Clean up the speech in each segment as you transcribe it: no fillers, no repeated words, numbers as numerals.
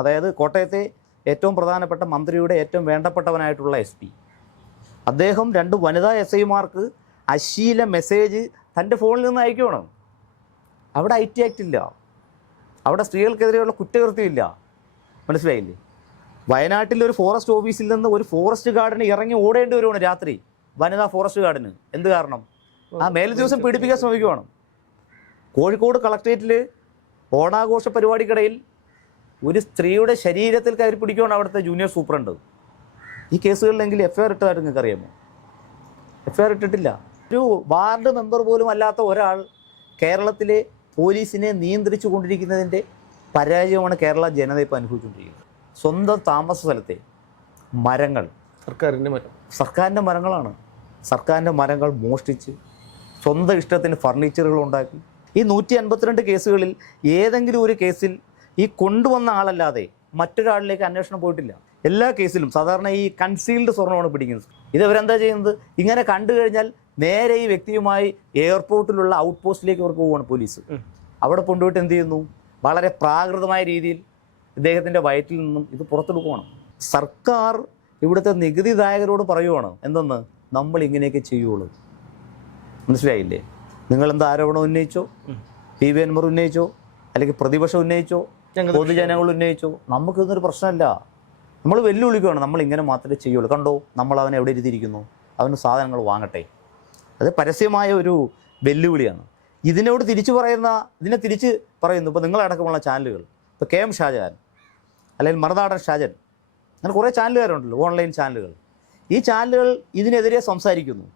അതായത് കോട്ടയത്തെ ഏറ്റവും പ്രധാനപ്പെട്ട മന്ത്രിയുടെ ഏറ്റവും വേണ്ടപ്പെട്ടവനായിട്ടുള്ള SP, അദ്ദേഹം 2 വനിതാ SIമാർക്ക് അശ്ലീല മെസ്സേജ് തൻ്റെ ഫോണിൽ നിന്ന് അയക്കുകയാണ്. അവിടെ IT ആക്ട് ഇല്ല, അവിടെ സ്ത്രീകൾക്കെതിരെയുള്ള കുറ്റകൃത്യമില്ല. മനസ്സിലായില്ലേ? വയനാട്ടിലൊരു ഫോറസ്റ്റ് ഓഫീസിൽ നിന്ന് ഒരു ഫോറസ്റ്റ് ഗാർഡിന് ഇറങ്ങി ഓടേണ്ടി വരുവാണ് രാത്രി, വനിതാ ഫോറസ്റ്റ് ഗാർഡിന്. എന്ത് കാരണം? ആ മേൽ ദിവസം പീഡിപ്പിക്കാൻ ശ്രമിക്കുവാണ്. കോഴിക്കോട് കളക്ട്രേറ്റിൽ ഓണാഘോഷ പരിപാടിക്കിടയിൽ ഒരു സ്ത്രീയുടെ ശരീരത്തിൽ കയറി പിടിക്കുകയാണ് അവിടുത്തെ ജൂനിയർ സൂപ്രണ്ട്. ഈ കേസുകളിലെങ്കിൽ FIR ഇട്ടതായിട്ട് നിങ്ങൾക്ക് അറിയാമോ? FIR ഇട്ടിട്ടില്ല. ഒരു വാർഡ് മെമ്പർ പോലും അല്ലാത്ത ഒരാൾ കേരളത്തിലെ പോലീസിനെ നിയന്ത്രിച്ചു കൊണ്ടിരിക്കുന്നതിൻ്റെ പരാജയമാണ് കേരള ജനത ഇപ്പോൾ അനുഭവിച്ചുകൊണ്ടിരിക്കുന്നത്. സ്വന്തം താമസ സ്ഥലത്തെ മരങ്ങൾ സർക്കാരിൻ്റെ മരങ്ങളാണ്. സർക്കാരിൻ്റെ മരങ്ങൾ മോഷ്ടിച്ച് സ്വന്തം ഇഷ്ടത്തിന് ഫർണിച്ചറുകൾ ഉണ്ടാക്കി. ഈ 152 കേസുകളിൽ ഏതെങ്കിലും ഒരു കേസിൽ ഈ കൊണ്ടുവന്ന ആളല്ലാതെ മറ്റൊരാളിലേക്ക് അന്വേഷണം പോയിട്ടില്ല. എല്ലാ കേസിലും സാധാരണ ഈ കൺസീൽഡ് സ്വർണ്ണമാണ് പിടിക്കുന്നത്. ഇതവരെന്താ ചെയ്യുന്നത്? ഇങ്ങനെ കണ്ടു കഴിഞ്ഞാൽ നേരെ ഈ വ്യക്തിയുമായി എയർപോർട്ടിലുള്ള ഔട്ട് പോസ്റ്റിലേക്ക് അവർക്ക് പോവുകയാണ് പോലീസ്. അവിടെ കൊണ്ടുപോയിട്ട് എന്ത് ചെയ്യുന്നു? വളരെ പ്രാകൃതമായ രീതിയിൽ ഇദ്ദേഹത്തിൻ്റെ വയറ്റിൽ നിന്നും ഇത് പുറത്തെടുക്കുകയാണ്. സർക്കാർ ഇവിടുത്തെ നികുതിദായകരോട് പറയുവാണ് എന്തെന്ന്, നമ്മൾ ഇങ്ങനെയൊക്കെ ചെയ്യുള്ളൂ. മനസ്സിലായില്ലേ? നിങ്ങളെന്ത് ആരോപണം ഉന്നയിച്ചോ, PV അൻവർ ഉന്നയിച്ചോ, അല്ലെങ്കിൽ പ്രതിപക്ഷം ഉന്നയിച്ചോ, പൊതുജനങ്ങൾ ഉന്നയിച്ചോ, നമുക്കിതൊരു പ്രശ്നമല്ല. നമ്മൾ വെല്ലുവിളിക്കുകയാണ്, നമ്മൾ ഇങ്ങനെ മാത്രമേ ചെയ്യുള്ളൂ. കണ്ടോ, നമ്മൾ അവനെ എവിടെ ഇരുത്തിയിരിക്കുന്നു, അവന് സാധനങ്ങൾ വാങ്ങട്ടെ. അത് പരസ്യമായ ഒരു വെല്ലുവിളിയാണ്. ഇതിനെ തിരിച്ചു പറയുന്നു. ഇപ്പോൾ നിങ്ങളടക്കമുള്ള ചാനലുകൾ, ഇപ്പോൾ KM ഷാജഹാൻ അല്ലെങ്കിൽ മറുനാടൻ ഷാജൻ, അങ്ങനെ കുറേ ചാനലുകാരുണ്ടല്ലോ, ഓൺലൈൻ ചാനലുകൾ. ഈ ചാനലുകൾ ഇതിനെതിരെ സംസാരിക്കുന്നു.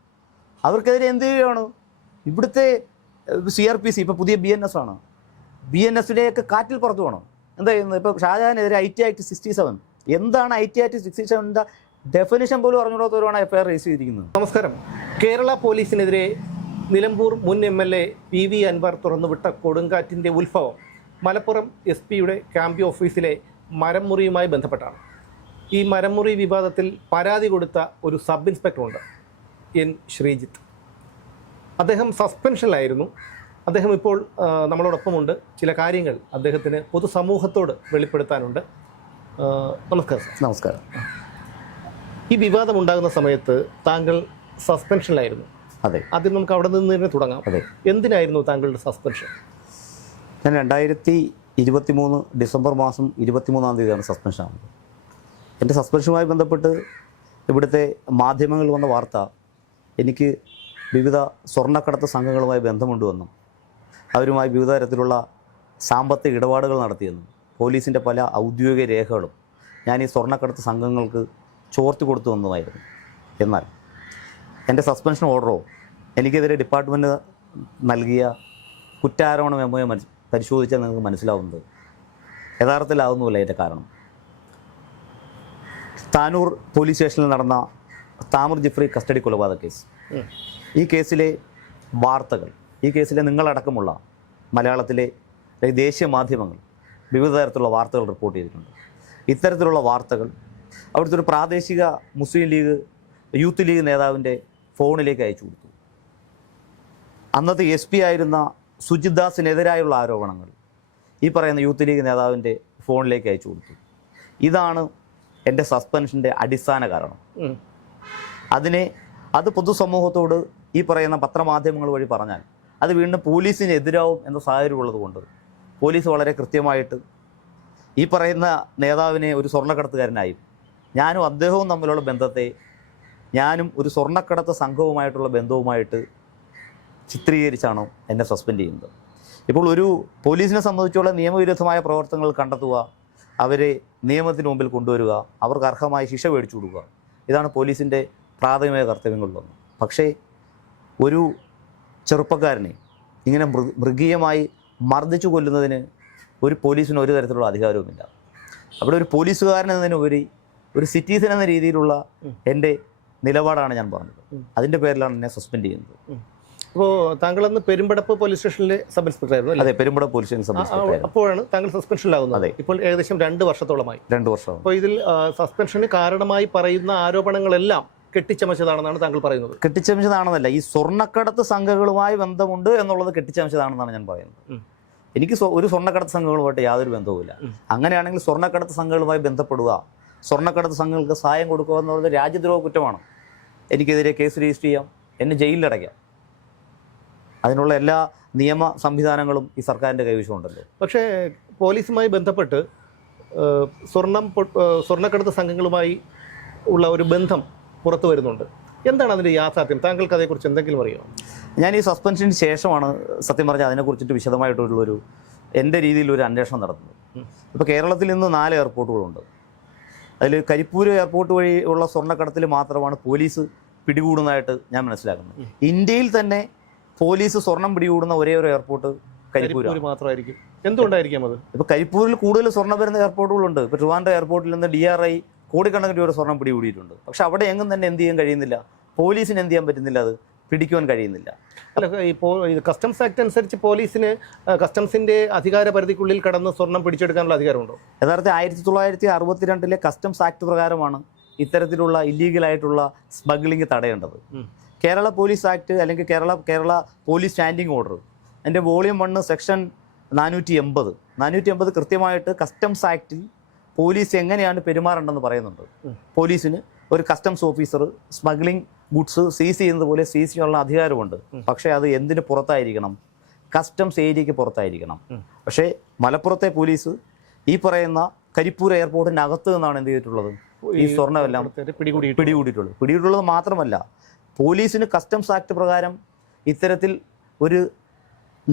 അവർക്കെതിരെ എന്ത് ചെയ്യുകയാണ്? ഇവിടുത്തെ CRPC ഇപ്പോൾ പുതിയ BNS ആണ്. BNSനെയൊക്കെ കാറ്റിൽ പുറത്തു പോകണം. എന്താ ചെയ്യുന്നത്? ഇപ്പോൾ ഷാജഹാനെതിരെ IT ആക്ട് 67. എന്താണ് IT ആക്ട് 67? ഡെഫിനിഷൻ പോലും അറിഞ്ഞുകൂടാത്തവരാണ് FIR രജിസ്റ്റർ ചെയ്തിരിക്കുന്നത്. നമസ്കാരം. കേരള പോലീസിനെതിരെ നിലമ്പൂർ മുൻ MLA PV അൻവർ തുറന്നുവിട്ട കൊടുങ്കാറ്റിൻ്റെ ഉത്ഭവം മലപ്പുറം SP-യുടെ ക്യാമ്പ് ഓഫീസിലെ മരം മുറിയുമായി ബന്ധപ്പെട്ടാണ്. ഈ മരം മുറി വിവാദത്തിൽ പരാതി കൊടുത്ത ഒരു സബ് ഇൻസ്പെക്ടറുണ്ട്, N. ശ്രീജിത്ത്. അദ്ദേഹം സസ്പെൻഷനിലായിരുന്നു. അദ്ദേഹം ഇപ്പോൾ നമ്മളോടൊപ്പമുണ്ട്. ചില കാര്യങ്ങൾ അദ്ദേഹത്തിന് പൊതുസമൂഹത്തോട് വെളിപ്പെടുത്താനുണ്ട്. നമസ്കാരം. നമസ്കാരം. ഈ വിവാദം ഉണ്ടാകുന്ന സമയത്ത് താങ്കൾ സസ്പെൻഷനിലായിരുന്നു. അതെ. ആദ്യം നമുക്ക് അവിടെ നിന്ന് തന്നെ തുടങ്ങാം. അതെ. എന്തിനായിരുന്നു താങ്കളുടെ സസ്പെൻഷൻ? ഞാൻ 2023 ഡിസംബർ മാസം 23-ാം തീയതിയാണ് സസ്പെൻഷൻ ആവുന്നത്. എൻ്റെ സസ്പെൻഷനുമായി ബന്ധപ്പെട്ട് ഇവിടുത്തെ മാധ്യമങ്ങളിൽ വന്ന വാർത്ത എനിക്ക് വിവിധ സ്വർണ്ണക്കടത്ത് സംഘങ്ങളുമായി ബന്ധമുണ്ടെന്നും അവരുമായി വിവിധ തരത്തിലുള്ള സാമ്പത്തിക ഇടപാടുകൾ നടത്തിയെന്നും പോലീസിൻ്റെ പല ഔദ്യോഗിക രേഖകളും ഞാൻ ഈ സ്വർണ്ണക്കടത്ത് സംഘങ്ങൾക്ക് ചോർത്തി കൊടുത്തു വന്നതായിരുന്നു. എന്നാൽ എൻ്റെ സസ്പെൻഷൻ ഓർഡറോ എനിക്കെതിരെ ഡിപ്പാർട്ട്മെൻറ്റ് നൽകിയ കുറ്റാരോപണ മെമ്മോയെ പരിശോധിച്ചാൽ നിങ്ങൾക്ക് മനസ്സിലാവുന്നത് യഥാർത്ഥത്തിലാവുന്നില്ല. അതിൻ്റെ കാരണം താനൂർ പോലീസ് സ്റ്റേഷനിൽ നടന്ന താമർ ജിഫ്രി കസ്റ്റഡി കൊലപാതക കേസ്, ഈ കേസിലെ വാർത്തകൾ, ഈ കേസിലെ നിങ്ങളടക്കമുള്ള മലയാളത്തിലെ ദേശീയ മാധ്യമങ്ങൾ വിവിധ തരത്തിലുള്ള വാർത്തകൾ റിപ്പോർട്ട് ചെയ്തിട്ടുണ്ട്. ഇത്തരത്തിലുള്ള വാർത്തകൾ അവിടുത്തെ ഒരു പ്രാദേശിക മുസ്ലിം ലീഗ് യൂത്ത് ലീഗ് നേതാവിൻ്റെ ഫോണിലേക്ക് അയച്ചു കൊടുത്തു. അന്നത്തെ SP ആയിരുന്ന സുജിത് ദാസിനെതിരായുള്ള ആരോപണങ്ങൾ ഈ പറയുന്ന യൂത്ത് ലീഗ് നേതാവിൻ്റെ ഫോണിലേക്ക് അയച്ചു കൊടുത്തു. ഇതാണ് എൻ്റെ സസ്പെൻഷൻ്റെ അടിസ്ഥാന കാരണം. അത് പൊതുസമൂഹത്തോട് ഈ പറയുന്ന പത്രമാധ്യമങ്ങൾ വഴി പറഞ്ഞാൽ അത് വീണ്ടും പോലീസിന് എതിരാവും എന്ന സാഹചര്യം ഉള്ളതുകൊണ്ട് പോലീസ് വളരെ കൃത്യമായിട്ട് ഈ പറയുന്ന നേതാവിനെ ഒരു സ്വർണ്ണക്കടത്തുകാരനായും ഞാനും അദ്ദേഹവും തമ്മിലുള്ള ബന്ധത്തെ ഞാനും ഒരു സ്വർണ്ണക്കടത്ത് സംഘവുമായിട്ടുള്ള ബന്ധവുമായിട്ട് ചിത്രീകരിച്ചാണ് എന്നെ സസ്പെൻഡ് ചെയ്യുന്നത്. ഇപ്പോൾ ഒരു പോലീസിനെ സംബന്ധിച്ചുള്ള നിയമവിരുദ്ധമായ പ്രവർത്തനങ്ങൾ കണ്ടെത്തുക, അവരെ നിയമത്തിന് മുമ്പിൽ കൊണ്ടുവരിക, അവർക്ക് അർഹമായ ശിക്ഷ മേടിച്ചു കൊടുക്കുക, ഇതാണ് പോലീസിൻ്റെ പ്രാഥമിക കർത്തവ്യങ്ങളിലൊന്ന്. പക്ഷേ ഒരു ചെറുപ്പക്കാരനെ ഇങ്ങനെ മൃഗീയമായി മർദ്ദിച്ചു കൊല്ലുന്നതിന് ഒരു പോലീസിന് ഒരു തരത്തിലുള്ള അധികാരവുമില്ല. അവിടെ ഒരു പോലീസുകാരൻ എന്നതിനുപരി ഒരു സിറ്റിസൺ എന്ന രീതിയിലുള്ള എൻ്റെ നിലപാടാണ് ഞാൻ പറഞ്ഞത്. അതിൻ്റെ പേരിലാണ് എന്നെ സസ്പെൻഡ് ചെയ്യുന്നത്. അപ്പോൾ താങ്കളന്ന് പെരുമ്പടപ്പ് പോലീസ് സ്റ്റേഷനിലെ സബ് ഇൻസ്പെക്ടർ ആയിരുന്നു. അതെ, Perumpadappu police station sub inspector. അപ്പോഴാണ് താങ്കൾ സസ്പെൻഷനിലാകുന്നത്. അതെ. ഇപ്പോൾ ഏകദേശം 2 വർഷത്തോളമായി. 2 വർഷം. അപ്പോൾ ഇതിൽ സസ്പെൻഷന് കാരണമായി പറയുന്ന ആരോപണങ്ങളെല്ലാം കെട്ടിച്ചമച്ചതാണെന്നാണ് താങ്കൾ പറയുന്നത്. കെട്ടിച്ചമച്ചതാണെന്നല്ല, ഈ സ്വർണ്ണക്കടത്ത് സംഘങ്ങളുമായി ബന്ധമുണ്ട് എന്നുള്ളത് കെട്ടിച്ചമച്ചതാണെന്നാണ് ഞാൻ പറയുന്നത്. എനിക്ക് ഒരു സ്വർണ്ണക്കടത്ത് സംഘങ്ങളുമായിട്ട് യാതൊരു ബന്ധവുമില്ല. അങ്ങനെയാണെങ്കിൽ സ്വർണ്ണക്കടത്ത് സംഘങ്ങളുമായി ബന്ധപ്പെടുക, സ്വർണ്ണക്കടത്ത് സംഘങ്ങൾക്ക് സഹായം കൊടുക്കുക എന്ന് പറയുന്നത് രാജ്യദ്രോഹ കുറ്റമാണ്. എനിക്കെതിരെ കേസ് രജിസ്റ്റർ ചെയ്യാം, എന്നെ ജയിലിലടയ്ക്കാം. അതിനുള്ള എല്ലാ നിയമ സംവിധാനങ്ങളും ഈ സർക്കാരിൻ്റെ കൈവശമുണ്ടല്ലോ. പക്ഷേ പോലീസുമായി ബന്ധപ്പെട്ട് സ്വർണ്ണക്കടത്ത് സംഘങ്ങളുമായി ഉള്ള ഒരു ബന്ധം പുറത്തു വരുന്നുണ്ട്. എന്താണ് അതിൻ്റെ യാഥാർത്ഥ്യം? താങ്കൾക്ക് അതേക്കുറിച്ച് എന്തെങ്കിലും അറിയാമോ? ഞാൻ ഈ സസ്പെൻഷന് ശേഷമാണ് സത്യം പറഞ്ഞാൽ അതിനെക്കുറിച്ചിട്ട് വിശദമായിട്ടുള്ളൊരു എൻ്റെ രീതിയിലൊരു അന്വേഷണം നടത്തുന്നത്. ഇപ്പോൾ കേരളത്തിൽ ഇന്ന് 4 എയർപോർട്ടുകളുണ്ട്. അതിൽ കരിപ്പൂർ എയർപോർട്ട് വഴി ഉള്ള സ്വർണ്ണക്കടത്തിൽ മാത്രമാണ് പോലീസ് പിടികൂടുന്നതായിട്ട് ഞാൻ മനസ്സിലാക്കുന്നത്. ഇന്ത്യയിൽ തന്നെ പോലീസ് സ്വർണം പിടികൂടുന്ന ഒരേ ഒരു എയർപോർട്ട് കരിപ്പൂർ മാത്രമായിരിക്കും. എന്തുകൊണ്ടായിരിക്കും അത്? ഇപ്പോൾ കരിപ്പൂരിൽ കൂടുതൽ സ്വർണ്ണം വരുന്ന എയർപോർട്ടുകളുണ്ട്. ഇപ്പോൾ ട്രിവാൻഡ്രം എയർപോർട്ടിൽ നിന്ന് DRI കോടിക്കണക്കിന് രൂപ സ്വർണം പിടികൂടിയിട്ടുണ്ട്. പക്ഷെ അവിടെ എങ്ങും തന്നെ എന്ത് ചെയ്യാൻ കഴിയുന്നില്ല, പോലീസിന് എന്ത് ചെയ്യാൻ പറ്റുന്നില്ല, അത് പിടിക്കുവാൻ കഴിയുന്നില്ല. അല്ല, ഇപ്പോൾ കസ്റ്റംസ് ആക്ട് അനുസരിച്ച് പോലീസിന് കസ്റ്റംസിൻ്റെ അധികാര പരിധിക്കുള്ളിൽ കടന്ന് സ്വർണം പിടിച്ചെടുക്കാനുള്ള അധികാരമുണ്ടോ? യഥാർത്ഥത്തിൽ 1962 കസ്റ്റംസ് ആക്ട് പ്രകാരമാണ് ഇത്തരത്തിലുള്ള ഇല്ലീഗലായിട്ടുള്ള സ്മഗ്ലിംഗ് തടയേണ്ടത്. കേരള പോലീസ് ആക്ട് അല്ലെങ്കിൽ കേരള പോലീസ് സ്റ്റാൻഡിംഗ് ഓർഡർ അതിൻ്റെ വോളിയം 1 സെക്ഷൻ 480 കൃത്യമായിട്ട് കസ്റ്റംസ് ആക്ടിൽ പോലീസ് എങ്ങനെയാണ് പെരുമാറേണ്ടതെന്ന് പറയുന്നുണ്ട്. പോലീസിന് ഒരു കസ്റ്റംസ് ഓഫീസർ സ്മഗ്ലിംഗ് ഗുഡ്സ് സീസ് ചെയ്യുന്നത് പോലെ സീസ് ചെയ്യാനുള്ള അധികാരമുണ്ട്. പക്ഷേ അത് എന്തിന് പുറത്തായിരിക്കണം? കസ്റ്റംസ് ഏരിയയ്ക്ക് പുറത്തായിരിക്കണം. പക്ഷേ മലപ്പുറത്തെ പോലീസ് ഈ പറയുന്ന കരിപ്പൂർ എയർപോർട്ടിനകത്ത് നിന്നാണ് എന്ത് ചെയ്തിട്ടുള്ളത്? ഈ സ്വർണ്ണമെല്ലാം പിടികൂടിയിട്ടുള്ളത് മാത്രമല്ല, പോലീസിന് കസ്റ്റംസ് ആക്ട് പ്രകാരം ഇത്തരത്തിൽ ഒരു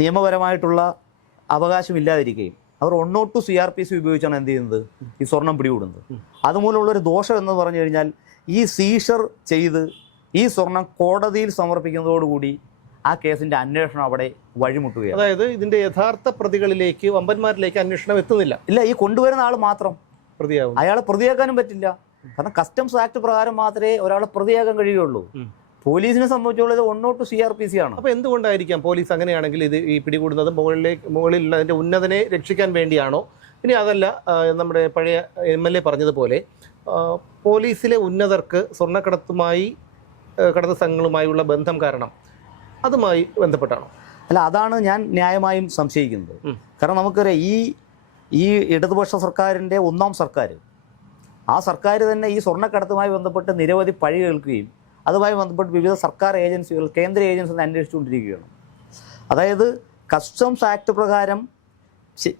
നിയമപരമായിട്ടുള്ള അവകാശമില്ലാതിരിക്കുകയും അവർ 102 CRPC ഉപയോഗിച്ചാണ് എന്ത് ചെയ്യുന്നത്? ഈ സ്വർണം പിടികൂടുന്നത്. അതുമൂലമുള്ളൊരു ദോഷം എന്ന് പറഞ്ഞു കഴിഞ്ഞാൽ ഈ സീഷർ ചെയ്ത് ഈ സ്വർണം കോടതിയിൽ സമർപ്പിക്കുന്നതോടുകൂടി ആ കേസിൻ്റെ അന്വേഷണം അവിടെ വഴിമുട്ടുകയാണ്. അതായത് ഇതിൻ്റെ യഥാർത്ഥ പ്രതികളിലേക്ക്, വമ്പന്മാരിലേക്ക് അന്വേഷണം എത്തുന്നില്ല. ഇല്ല, ഈ കൊണ്ടുവരുന്ന ആൾ മാത്രം പ്രതിയാകും. അയാളെ പ്രതിയാക്കാനും പറ്റില്ല. കാരണം കസ്റ്റംസ് ആക്ട് പ്രകാരം മാത്രമേ ഒരാളെ പ്രതിയാക്കാൻ കഴിയുകയുള്ളൂ. പോലീസിനെ സംബന്ധിച്ചുള്ളത് 102 CRPC ആണ്. അപ്പോൾ എന്തുകൊണ്ടായിരിക്കാം പോലീസ് അങ്ങനെയാണെങ്കിൽ ഇത് ഈ പിടികൂടുന്നത് മുകളിലുള്ള അതിൻ്റെ ഉന്നതനെ രക്ഷിക്കാൻ വേണ്ടിയാണോ? ഇനി അതല്ല, നമ്മുടെ പഴയ MLA പറഞ്ഞതുപോലെ പോലീസിലെ ഉന്നതർക്ക് കടത്ത് സംഘങ്ങളുമായുള്ള ബന്ധം കാരണം അതുമായി ബന്ധപ്പെട്ടാണോ? അല്ല, അതാണ് ഞാൻ ന്യായമായും സംശയിക്കുന്നത്. കാരണം നമുക്കറിയാം, ഈ ഇടതുപക്ഷ സർക്കാരിൻ്റെ 1ാം സർക്കാർ, ആ സർക്കാർ തന്നെ ഈ സ്വർണ്ണക്കടത്തുമായി ബന്ധപ്പെട്ട് നിരവധി പഴി കേൾക്കുകയും അതുമായി ബന്ധപ്പെട്ട് വിവിധ സർക്കാർ ഏജൻസികൾ, കേന്ദ്ര ഏജൻസികൾ അന്വേഷിച്ചുകൊണ്ടിരിക്കുകയാണ്. അതായത് കസ്റ്റംസ് ആക്ട് പ്രകാരം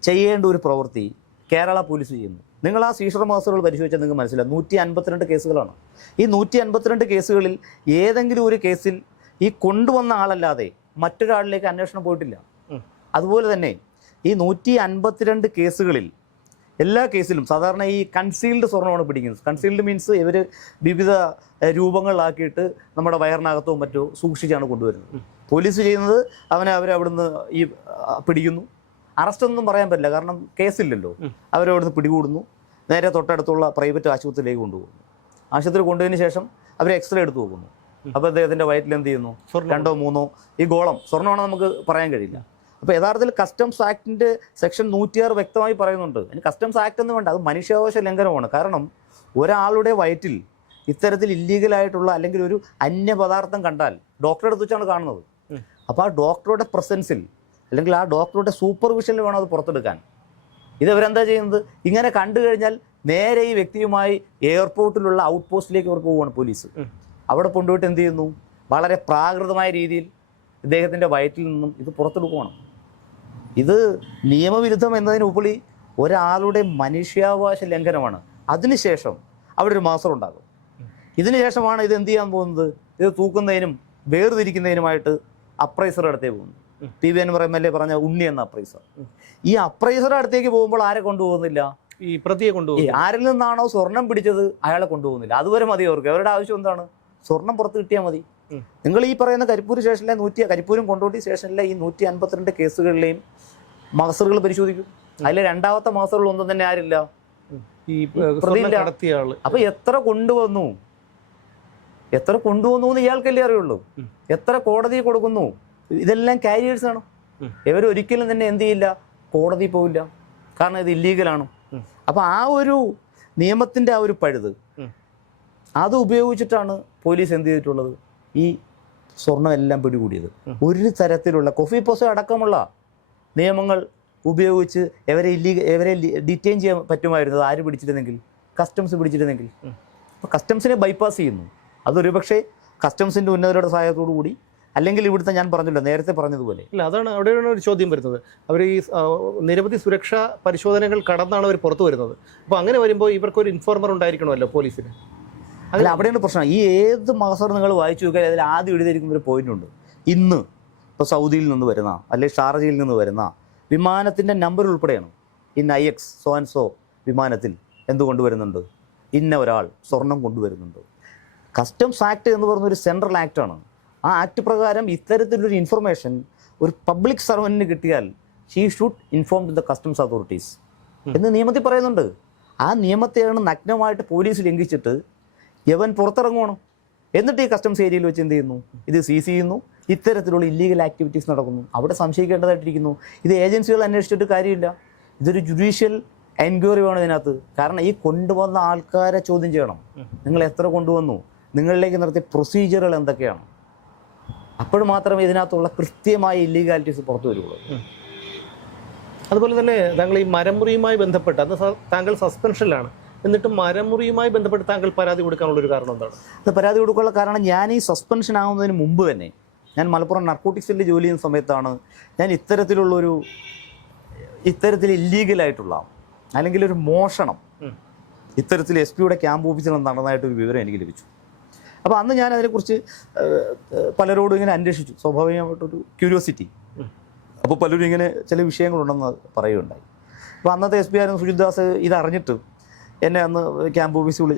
ചെയ്യേണ്ട ഒരു പ്രവൃത്തി കേരള പോലീസ് ചെയ്യുന്നു. നിങ്ങൾ ആ സീഷർ മാസുകൾ പരിശോധിച്ചാൽ നിങ്ങൾക്ക് മനസ്സിലാവും, 152 കേസുകളാണ്. ഈ 152 കേസുകളിൽ ഏതെങ്കിലും ഒരു കേസിൽ ഈ കൊണ്ടുവന്ന ആളല്ലാതെ മറ്റൊരാളിലേക്ക് അന്വേഷണം പോയിട്ടില്ല. അതുപോലെ തന്നെ ഈ 152 കേസുകളിൽ എല്ലാ കേസിലും സാധാരണ ഈ കൺസീൽഡ് സ്വർണ്ണമാണ് പിടിക്കുന്നത്. കൺസീൽഡ് മീൻസ് ഇവർ വിവിധ രൂപങ്ങളിലാക്കിയിട്ട് നമ്മുടെ വയറിനകത്തോ മറ്റോ സൂക്ഷിച്ചാണ് കൊണ്ടുവരുന്നത്. പോലീസ് ചെയ്യുന്നത് അവരവിടുന്ന് ഈ പിടിക്കുന്നു. അറസ്റ്റൊന്നും പറയാൻ പറ്റില്ല, കാരണം കേസില്ലല്ലോ. അവരവിടുന്ന് പിടികൂടുന്നു, നേരെ തൊട്ടടുത്തുള്ള പ്രൈവറ്റ് ആശുപത്രിയിലേക്ക് കൊണ്ടുപോകുന്നു. ആശുപത്രി കൊണ്ടുപോയതിന് ശേഷം അവർ എക്സ്റേ എടുത്ത് നോക്കുന്നു. അപ്പോൾ അദ്ദേഹത്തിൻ്റെ വയറ്റിൽ എന്ത് ചെയ്യുന്നു? 2 3 ഈ ഗോളം സ്വർണ്ണമാണെന്ന് നമുക്ക് പറയാൻ കഴിയില്ല. അപ്പോൾ യഥാർത്ഥത്തിൽ കസ്റ്റംസ് ആക്ടിൻ്റെ സെക്ഷൻ 106 വ്യക്തമായി പറയുന്നുണ്ട്. അതിന് കസ്റ്റംസ് ആക്ട് എന്ന് വേണ്ട, അത് മനുഷ്യാവകാശ ലംഘനമാണ്. കാരണം ഒരാളുടെ വയറ്റിൽ ഇത്തരത്തിൽ ഇല്ലീഗലായിട്ടുള്ള അല്ലെങ്കിൽ ഒരു അന്യപദാർത്ഥം കണ്ടാൽ ഡോക്ടറെ അടുത്ത് വെച്ചാണ് കാണുന്നത്. അപ്പോൾ ആ ഡോക്ടറുടെ പ്രസൻസിൽ അല്ലെങ്കിൽ ആ ഡോക്ടറുടെ സൂപ്പർവിഷനിൽ വേണം അത് പുറത്തെടുക്കാൻ. ഇതവരെന്താ ചെയ്യുന്നത്? ഇങ്ങനെ കണ്ടു കഴിഞ്ഞാൽ നേരെ ഈ വ്യക്തിയുമായി എയർപോർട്ടിലുള്ള ഔട്ട് പോസ്റ്റിലേക്ക് അവർ പോവുകയാണ് പോലീസ്. അവിടെ കൊണ്ടുപോയിട്ട് എന്ത് ചെയ്യുന്നു? വളരെ പ്രാകൃതമായ രീതിയിൽ ഇദ്ദേഹത്തിൻ്റെ വയറ്റിൽ നിന്നും ഇത് പുറത്തെടുക്കുകയാണ്. ഇത് നിയമവിരുദ്ധം എന്നതിനുപരി ഒരാളുടെ മനുഷ്യാവകാശ ലംഘനമാണ്. അതിനുശേഷം അവിടെ ഒരു മാസ്റ്റർ ഉണ്ടാകും. ഇതിനുശേഷമാണ് ഇത് എന്ത് ചെയ്യാൻ പോകുന്നത്? ഇത് തൂക്കുന്നതിനും വേർതിരിക്കുന്നതിനുമായിട്ട് അപ്രൈസറുടെ അടുത്തേക്ക് പോകുന്നു. PV Anwar MLA പറഞ്ഞ ഉണ്ണി എന്ന അപ്രൈസർ. ഈ അപ്രൈസറുടെ അടുത്തേക്ക് പോകുമ്പോൾ ആരെ കൊണ്ടുപോകുന്നില്ല? ഈ പ്രതിയെ കൊണ്ടുപോകും. ആരിൽ നിന്നാണോ സ്വർണം പിടിച്ചത് അയാളെ കൊണ്ടുപോകുന്നില്ല. അതുവരെ മതി അവർക്ക്. അവരുടെ ആവശ്യം എന്താണ്? സ്വർണം പുറത്ത് കിട്ടിയാൽ മതി. നിങ്ങൾ ഈ പറയുന്ന കരിപ്പൂർ സ്റ്റേഷനിലെ കരിപ്പൂരും കൊണ്ടോട്ടി സ്റ്റേഷനിലെ ഈ 152 കേസുകളിലെയും മാസ്റ്ററുകൾ പരിശോധിക്കും. അതിലെ രണ്ടാമത്തെ മാസ്റ്ററുകൾ ഒന്നും തന്നെ ആരില്ല, ഈ പ്രതിയില്ല. അപ്പൊ എത്ര കൊണ്ടുവന്നു എന്ന് ഇയാൾക്കല്ലേ അറിയുള്ളൂ. എത്ര കോടതിയിൽ കൊടുക്കുന്നു? ഇതെല്ലാം കാരിയേഴ്സ് ആണ്. ഇവരൊരിക്കലും തന്നെ എന്ത് ചെയ്യില്ല, കോടതി പോവില്ല. കാരണം ഇത് ഇല്ലീഗലാണ്. അപ്പൊ ആ ഒരു നിയമത്തിന്റെ ആ ഒരു പഴുത് അത് ഉപയോഗിച്ചിട്ടാണ് പോലീസ് എന്ത് ചെയ്തിട്ടുള്ളത്? ഈ സ്വർണ്ണം എല്ലാം പിടികൂടിയത്. ഒരു തരത്തിലുള്ള കൊഫി പൊസ അടക്കമുള്ള നിയമങ്ങൾ ഉപയോഗിച്ച് ഇവരെ ഡിറ്റെയിൻ ചെയ്യാൻ പറ്റുമായിരുന്നത് ആര് പിടിച്ചിരുന്നെങ്കിൽ? കസ്റ്റംസ് പിടിച്ചിരുന്നെങ്കിൽ. അപ്പോൾ കസ്റ്റംസിനെ ബൈപ്പാസ് ചെയ്യുന്നു. അതൊരു പക്ഷേ കസ്റ്റംസിൻ്റെ ഉന്നതരുടെ സഹായത്തോടു കൂടി, അല്ലെങ്കിൽ ഇവിടുത്തെ ഞാൻ പറഞ്ഞല്ലോ നേരത്തെ പറഞ്ഞതുപോലെ. ഇല്ല, അതാണ് അവിടെയാണ് ഒരു ചോദ്യം വരുന്നത്. അവർ ഈ നിരവധി സുരക്ഷാ പരിശോധനകൾ കടന്നാണ് അവർ പുറത്തു വരുന്നത്. അപ്പോൾ അങ്ങനെ വരുമ്പോൾ ഇവർക്കൊരു ഇൻഫോർമർ ഉണ്ടായിരിക്കണമല്ലോ പോലീസിന്. അല്ല, അവിടെയാണ് പ്രശ്നം. ഈ ഏത് മഹസർ നിങ്ങൾ വായിച്ചു നോക്കിയാൽ അതിൽ ആദ്യം എഴുതിയിരിക്കുന്ന ഒരു പോയിന്റ് ഉണ്ട്. ഇന്ന് ഇപ്പോൾ സൗദിയിൽ നിന്ന് വരുന്ന അല്ലെങ്കിൽ ഷാർജയിൽ നിന്ന് വരുന്ന വിമാനത്തിൻ്റെ നമ്പർ ഉൾപ്പെടെയാണ്. ഇന്ന് IX സോ ആൻഡ് സോ വിമാനത്തിൽ എന്ത് കൊണ്ടുവരുന്നുണ്ട്? ഇന്ന ഒരാൾ സ്വർണം കൊണ്ടുവരുന്നുണ്ട്. കസ്റ്റംസ് ആക്ട് എന്ന് പറയുന്ന ഒരു സെൻട്രൽ ആക്ടാണ്. ആ ആക്ട് പ്രകാരം ഇത്തരത്തിലൊരു ഇൻഫർമേഷൻ ഒരു പബ്ലിക് സർവൻറ്റിന് കിട്ടിയാൽ she should inform to the customs authorities എന്ന് നിയമത്തിൽ പറയുന്നുണ്ട്. ആ നിയമത്തെയാണ് നഗ്നമായിട്ട് പോലീസ് ലംഘിച്ചിട്ട് യവൻ പുറത്തിറങ്ങണം. എന്നിട്ട് ഈ കസ്റ്റംസ് ഏരിയയിൽ വെച്ച് എന്ത് ചെയ്യുന്നു? ഇത് സീസ് ചെയ്യുന്നു. ഇത്തരത്തിലുള്ള ഇല്ലീഗൽ ആക്ടിവിറ്റീസ് നടക്കുന്നു. അവിടെ സംശയിക്കേണ്ടതായിട്ടിരിക്കുന്നു. ഇത് ഏജൻസികൾ അന്വേഷിച്ചിട്ട് കാര്യമില്ല. ഇതൊരു ജുഡീഷ്യൽ എൻക്വയറി വേണം ഇതിനകത്ത്. കാരണം ഈ കൊണ്ടുവന്ന ആൾക്കാരെ ചോദ്യം ചെയ്യണം. നിങ്ങൾ എത്ര കൊണ്ടുവന്നു, നിങ്ങളിലേക്ക് നടത്തിയ പ്രൊസീജിയറുകൾ എന്തൊക്കെയാണ്. അപ്പോൾ മാത്രമേ ഇതിനകത്തുള്ള കൃത്യമായ ഇല്ലീഗാലിറ്റീസ് പുറത്തു വരുള്ളൂ. അതുപോലെ തന്നെ താങ്കൾ ഈ മരമുറിയുമായി ബന്ധപ്പെട്ട് അന്ന് താങ്കൾ സസ്പെൻഷനിലാണ്, എന്നിട്ട് മരമുറിയുമായി ബന്ധപ്പെട്ട് താങ്കൾ പരാതി കൊടുക്കാനുള്ളൊരു കാരണം എന്താണ്? അത് പരാതി കൊടുക്കാനുള്ള കാരണം, ഞാൻ ഈ സസ്പെൻഷൻ ആകുന്നതിന് മുമ്പ് തന്നെ ഞാൻ മലപ്പുറം നർക്കോട്ടിക്സിൽ ജോലി ചെയ്യുന്ന സമയത്താണ് ഞാൻ ഇത്തരത്തിൽ ഇല്ലീഗലായിട്ടുള്ള അല്ലെങ്കിൽ ഒരു മോഷണം ഇത്തരത്തിൽ SP ക്യാമ്പ് ഓഫീസിൽ നടന്നതായിട്ടൊരു വിവരം എനിക്ക് ലഭിച്ചു. അപ്പോൾ അന്ന് ഞാൻ അതിനെക്കുറിച്ച് പലരോടും ഇങ്ങനെ അന്വേഷിച്ചു. സ്വാഭാവികമായിട്ടൊരു ക്യൂരിയോസിറ്റി. അപ്പോൾ പലരും ഇങ്ങനെ ചില വിഷയങ്ങളുണ്ടെന്ന് പറയുകയുണ്ടായി. അപ്പോൾ അന്നത്തെ SP ആയിരുന്നു സുജിത്ദാസ്. ഇതറിഞ്ഞിട്ട് എന്നെ അന്ന് ക്യാമ്പ് ഓഫീസിൽ